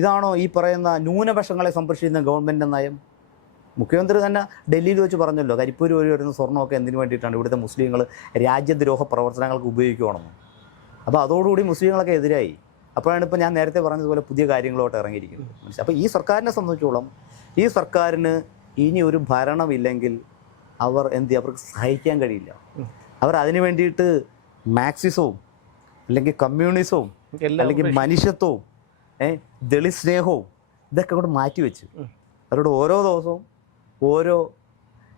ഇതാണോ ഈ പറയുന്ന ന്യൂനപക്ഷങ്ങളെ സംരക്ഷിക്കുന്ന ഗവൺമെൻറ്റിൻ്റെ നയം? മുഖ്യമന്ത്രി തന്നെ ഡൽഹിയിൽ വെച്ച് പറഞ്ഞല്ലോ, കരിപ്പൂർ വഴി വരുന്ന സ്വർണ്ണമൊക്കെ എന്തിനു വേണ്ടിയിട്ടാണ് ഇവിടുത്തെ മുസ്ലിങ്ങൾ രാജ്യദ്രോഹ പ്രവർത്തനങ്ങൾക്ക് ഉപയോഗിക്കുകയാണെന്ന്. അപ്പോൾ അതോടുകൂടി മുസ്ലിങ്ങളൊക്കെ എതിരായി. അപ്പോഴാണ് ഇപ്പോൾ ഞാൻ നേരത്തെ പറഞ്ഞതുപോലെ പുതിയ കാര്യങ്ങളോട്ട് ഇറങ്ങിയിരിക്കുന്നത്. അപ്പോൾ ഈ സർക്കാരിനെ സംബന്ധിച്ചോളം ഈ സർക്കാരിന് ഇനി ഒരു ഭരണമില്ലെങ്കിൽ അവർക്ക് സഹിക്കാൻ കഴിയില്ല. അവർ അതിന് വേണ്ടിയിട്ട് മാർക്സിസവും അല്ലെങ്കിൽ കമ്മ്യൂണിസവും അല്ലെങ്കിൽ മനുഷ്യത്വവും ദളിത് സ്നേഹവും ഇതൊക്കെ കൂടെ മാറ്റിവെച്ച് അവരോട് ഓരോ ദിവസവും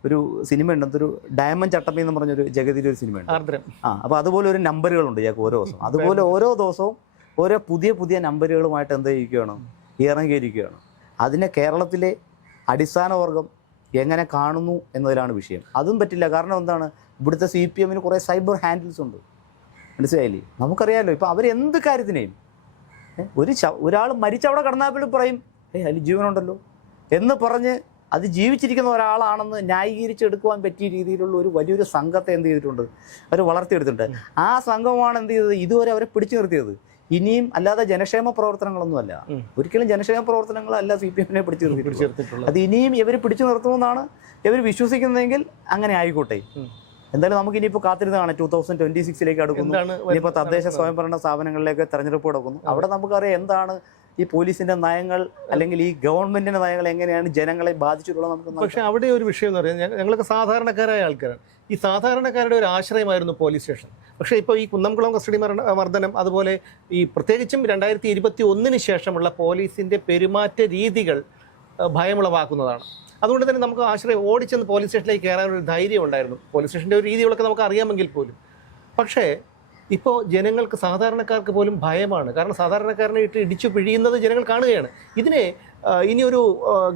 ഒരു സിനിമ ഉണ്ട്, എന്തൊരു ഡയമണ്ട് ചട്ടമ്പി എന്ന് പറഞ്ഞൊരു ജഗതിയിലൊരു ഒരു സിനിമയുണ്ട്. അപ്പോൾ അതുപോലെ ഒരു നമ്പറുകളുണ്ട് ഞങ്ങൾക്ക് ഓരോ ദിവസം. അതുപോലെ ഓരോ ദിവസവും ഓരോ പുതിയ നമ്പറുകളുമായിട്ട് എന്ത് ചെയ്യുകയാണ്, ഇറങ്ങിയിരിക്കുകയാണ്. അതിനെ കേരളത്തിലെ അടിസ്ഥാന വർഗം എങ്ങനെ കാണുന്നു എന്നതിലാണ് വിഷയം. അതും പറ്റില്ല. കാരണം എന്താണ്, ഇവിടുത്തെ CPM കുറേ സൈബർ ഹാൻഡിൽസ് ഉണ്ട്. മനസ്സിലായില്ലേ? നമുക്കറിയാമല്ലോ, ഇപ്പോൾ അവരെന്ത് കാര്യത്തിനെയും ഒരാൾ മരിച്ചവിടെ കിടന്നാപ്പോഴും പറയും അതിൽ ജീവനുണ്ടല്ലോ എന്ന് പറഞ്ഞ് അത് ജീവിച്ചിരിക്കുന്ന ഒരാളാണെന്ന് ന്യായീകരിച്ചെടുക്കുവാൻ പറ്റിയ രീതിയിലുള്ള ഒരു വലിയൊരു സംഘത്തെ എന്ത് ചെയ്തിട്ടുണ്ട്, അവർ വളർത്തിയെടുത്തിട്ടുണ്ട്. ആ സംഘമാണ് എന്ത് ചെയ്തത്, ഇതുവരെ അവരെ പിടിച്ചു നിർത്തിയത്. ഇനിയും അല്ലാതെ ജനക്ഷേമ പ്രവർത്തനങ്ങളൊന്നുമല്ല, ഒരിക്കലും ജനക്ഷേമ പ്രവർത്തനങ്ങളല്ല CPM പിടിച്ചു നിർത്തിയിട്ടുള്ളത്. അത് ഇനിയും ഇവർ പിടിച്ചു നിർത്തുമെന്നാണ് ഇവർ വിശ്വസിക്കുന്നതെങ്കിൽ അങ്ങനെ ആയിക്കോട്ടെ. എന്തായാലും നമുക്ക് ഇനിയിപ്പോൾ കാത്തിരുന്നതാണ് 2026 അടുക്കുന്നു. ഇനിയിപ്പോൾ തദ്ദേശ സ്വയംഭരണ സ്ഥാപനങ്ങളിലേക്ക് തെരഞ്ഞെടുപ്പ് നടക്കുന്നു. അവിടെ നമുക്കറിയാം എന്താണ് ഈ പോലീസിന്റെ നയങ്ങൾ അല്ലെങ്കിൽ ഈ ഗവൺമെന്റിന്റെ നയങ്ങൾ എങ്ങനെയാണ് ജനങ്ങളെ ബാധിച്ചിട്ടുള്ളത് നമുക്ക്. പക്ഷേ അവിടെ ഒരു വിഷയം എന്ന് പറയുന്നത്, ഞങ്ങളൊക്കെ സാധാരണക്കാരായ ആൾക്കാരാണ്. ഈ സാധാരണക്കാരുടെ ഒരു ആശ്രയമായിരുന്നു പോലീസ് സ്റ്റേഷൻ. പക്ഷേ ഇപ്പോൾ ഈ കുന്നംകുളം കസ്റ്റഡി മർദ്ദനം, അതുപോലെ ഈ പ്രത്യേകിച്ചും 2021 ശേഷമുള്ള പോലീസിൻ്റെ പെരുമാറ്റ രീതികൾ ഭയമുളവാക്കുന്നതാണ്. അതുകൊണ്ട് തന്നെ നമുക്ക് ആശ്രയം ഓടിച്ചെന്ന് പോലീസ് സ്റ്റേഷനിലേക്ക് കയറാനൊരു ധൈര്യം ഉണ്ടായിരുന്നു. പോലീസ് സ്റ്റേഷൻ്റെ ഒരു രീതികളൊക്കെ നമുക്ക് അറിയാമെങ്കിൽ പോലും. പക്ഷേ ഇപ്പോൾ ജനങ്ങൾക്ക്, സാധാരണക്കാർക്ക് പോലും ഭയമാണ്. കാരണം സാധാരണക്കാരനെ ഇട്ട് ഇടിച്ചു പിഴിയുന്നത് ജനങ്ങൾ കാണുകയാണ്. ഇതിനെ ഇനിയൊരു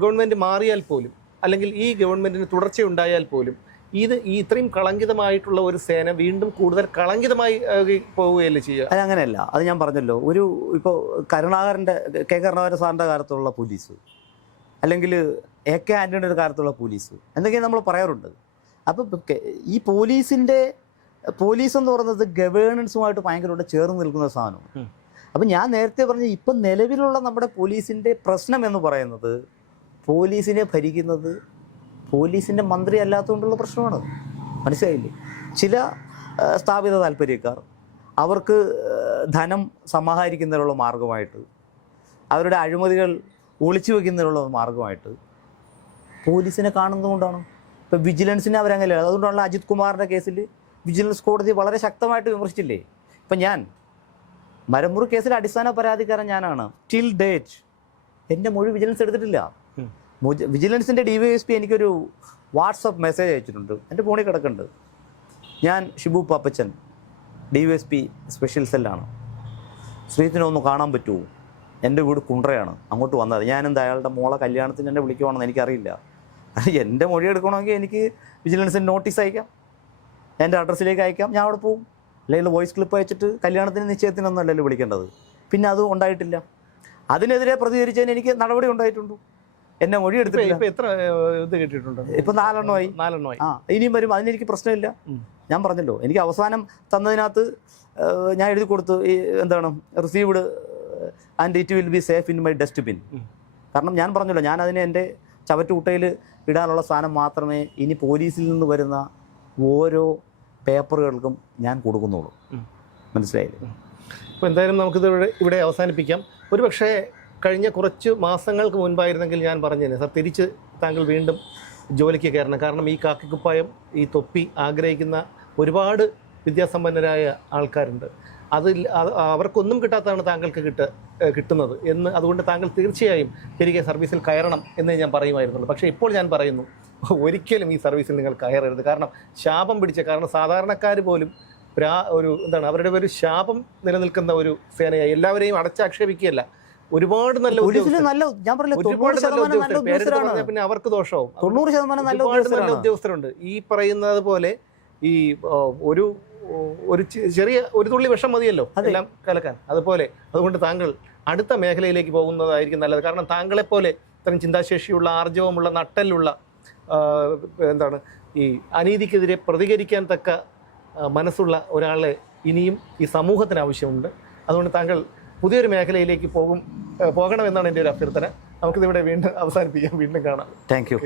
ഗവൺമെൻറ് മാറിയാൽ പോലും, അല്ലെങ്കിൽ ഈ ഗവൺമെൻറ്റിന് തുടർച്ചയുണ്ടായാൽ പോലും, ഈ ഇത്രയും കളങ്കിതമായിട്ടുള്ള ഒരു സേന വീണ്ടും കൂടുതൽ കളങ്കിതമായി പോവുകയല്ലേ ചെയ്യുക? അത് അങ്ങനെയല്ല. അത് ഞാൻ പറഞ്ഞല്ലോ, ഇപ്പോൾ കെ കരുണാകരൻ സാറിൻ്റെ കാലത്തുള്ള പോലീസ്, അല്ലെങ്കിൽ AK ആൻ്റണിയുടെ കാലത്തുള്ള പോലീസ് എന്തൊക്കെയാണ് നമ്മൾ പറയാറുണ്ട്. അപ്പോൾ ഈ പോലീസ് എന്ന് പറയുന്നത് ഗവേണൻസുമായിട്ട് ഭയങ്കരമായിട്ട് ചേർന്ന് നിൽക്കുന്ന സാധനമാണ്. അപ്പം ഞാൻ നേരത്തെ പറഞ്ഞ ഇപ്പം നിലവിലുള്ള നമ്മുടെ പോലീസിൻ്റെ പ്രശ്നം എന്ന് പറയുന്നത് പോലീസിനെ ഭരിക്കുന്നത് പോലീസിൻ്റെ മന്ത്രി അല്ലാത്തതുകൊണ്ടുള്ള പ്രശ്നമാണ്. മനസ്സിലായില്ലേ? ചില സ്ഥാപിത താല്പര്യക്കാർ അവർക്ക് ധനം സമാഹരിക്കുന്നതിനുള്ള മാർഗമായിട്ട്, അവരുടെ അഴിമതികൾ ഒളിച്ചു വയ്ക്കുന്നതിനുള്ള മാർഗമായിട്ട് പോലീസിനെ കാണുന്നതുകൊണ്ടാണ്. ഇപ്പോൾ വിജിലൻസിനെ അവരങ്ങനെയല്ല. അതുകൊണ്ടാണല്ലോ അജിത് കുമാറിൻ്റെ കേസിൽ വിജിലൻസ് കോടതി വളരെ ശക്തമായിട്ട് വിമർശിച്ചില്ലേ? ഇപ്പം ഞാൻ മരമുറി കേസിൽ അടിസ്ഥാന പരാതിക്കാരൻ ഞാനാണ്. ടിൽ ഡേറ്റ് എൻ്റെ മൊഴി വിജിലൻസ് എടുത്തിട്ടില്ല. വിജിലൻസിൻ്റെ DYSP എനിക്കൊരു വാട്സപ്പ് മെസ്സേജ് അയച്ചിട്ടുണ്ട്, എൻ്റെ ഫോണിൽ കിടക്കുന്നുണ്ട്. ഞാൻ ഷിബു പാപ്പച്ചൻ, DYSP സ്പെഷ്യൽ സെല്ലാണ്. ശ്രീത്തിനെ ഒന്ന് കാണാൻ പറ്റുമോ? എൻ്റെ വീട് കുണ്ട്രയാണ്, അങ്ങോട്ട് വന്നത്. ഞാനെന്താ അയാളുടെ മോളെ കല്യാണത്തിന് എന്നെ വിളിക്കുവാണെന്ന് എനിക്കറിയില്ല. എൻ്റെ മൊഴി എടുക്കണമെങ്കിൽ എനിക്ക് വിജിലൻസിന് നോട്ടീസ് അയക്കാം, എൻ്റെ അഡ്രസ്സിലേക്ക് അയക്കാം, ഞാൻ അവിടെ പോകും. അല്ലെങ്കിൽ വോയിസ് ക്ലിപ്പ് അയച്ചിട്ട് കല്യാണത്തിന് നിശ്ചയത്തിനൊന്നും അല്ലല്ലോ വിളിക്കേണ്ടത്. പിന്നെ അത് ഉണ്ടായിട്ടില്ല. അതിനെതിരെ പ്രതികരിച്ചതിന് എനിക്ക് നടപടി ഉണ്ടായിട്ടുണ്ട്. എന്നെ മൊഴി എടുത്തിട്ടില്ല. എത്ര ഇത് കിട്ടിയിട്ടുണ്ട്? ഇപ്പം 4 എണ്ണമായി. ഇനിയും വരും, അതിനെനിക്ക് പ്രശ്നമില്ല. ഞാൻ പറഞ്ഞല്ലോ, എനിക്ക് അവസാനം തന്നതിനകത്ത് ഞാൻ എഴുതി കൊടുത്തു, received and it will be safe in my dustbin. കാരണം ഞാൻ പറഞ്ഞല്ലോ, ഞാൻ അതിനെ എൻ്റെ ചവറ്റുകുട്ടയിൽ ഇടാനുള്ള സാധനം മാത്രമേ ഇനി പോലീസിൽ നിന്ന് വരുന്ന ഓരോ പേപ്പറുകൾക്കും ഞാൻ കൊടുക്കുന്നുള്ളൂ. മനസ്സിലായില്ലേ? അപ്പോൾ എന്തായാലും നമുക്കിത് ഇവിടെ അവസാനിപ്പിക്കാം. ഒരു പക്ഷേ കഴിഞ്ഞ കുറച്ച് മാസങ്ങൾക്ക് മുൻപായിരുന്നെങ്കിൽ ഞാൻ പറഞ്ഞേനെ, സാർ തിരിച്ച് താങ്കൾ വീണ്ടും ജോലിക്ക് കയറണം. കാരണം ഈ കാക്കിക്കുപ്പായം, ഈ തൊപ്പി ആഗ്രഹിക്കുന്ന ഒരുപാട് വിദ്യാസമ്പന്നരായ ആൾക്കാരുണ്ട്. അവർക്കൊന്നും കിട്ടാത്തതാണ് താങ്കൾക്ക് കിട്ടുന്നത് എന്ന്. അതുകൊണ്ട് താങ്കൾ തീർച്ചയായും തിരികെ സർവീസിൽ കയറണം എന്ന് ഞാൻ പറയുമായിരുന്നുള്ളൂ. പക്ഷേ ഇപ്പോൾ ഞാൻ പറയുന്നു, ഒരിക്കലും ഈ സർവീസിൽ നിങ്ങൾ കയറരുത്. കാരണം ശാപം പിടിച്ച, കാരണം സാധാരണക്കാർ പോലും അവരുടെ ഒരു ശാപം നിലനിൽക്കുന്ന ഒരു സേനയായി. എല്ലാവരെയും അടച്ചാക്ഷേപിക്കുകയല്ല, ഒരുപാട് നല്ല പിന്നെ അവർക്ക് ദോഷവും. 90% നല്ല ഉദ്യോഗസ്ഥരുണ്ട്. ഈ പറയുന്നത് പോലെ ഈ ഒരു ചെറിയ ഒരു തുള്ളി വിഷം മതിയല്ലോ എല്ലാം കലക്കാൻ. അതുകൊണ്ട് താങ്കൾ അടുത്ത മേഖലയിലേക്ക് പോകുന്നതായിരിക്കും നല്ലത്. കാരണം താങ്കളെപ്പോലെ ഇത്രയും ചിന്താശേഷിയുള്ള, ആർജവമുള്ള, നട്ടലുള്ള, ഈ അനീതിക്കെതിരെ പ്രതികരിക്കാൻ തക്ക മനസ്സുള്ള ഒരാളെ ഇനിയും ഈ സമൂഹത്തിന് ആവശ്യമുണ്ട്. അതുകൊണ്ട് താങ്കൾ പുതിയൊരു മേഖലയിലേക്ക് പോകണമെന്നാണ് എൻ്റെ ഒരു അഭ്യർത്ഥന. നമുക്കിതിവിടെ വീണ്ടും അവസാനിപ്പിക്കാം. വീണ്ടും കാണാം. Thank you.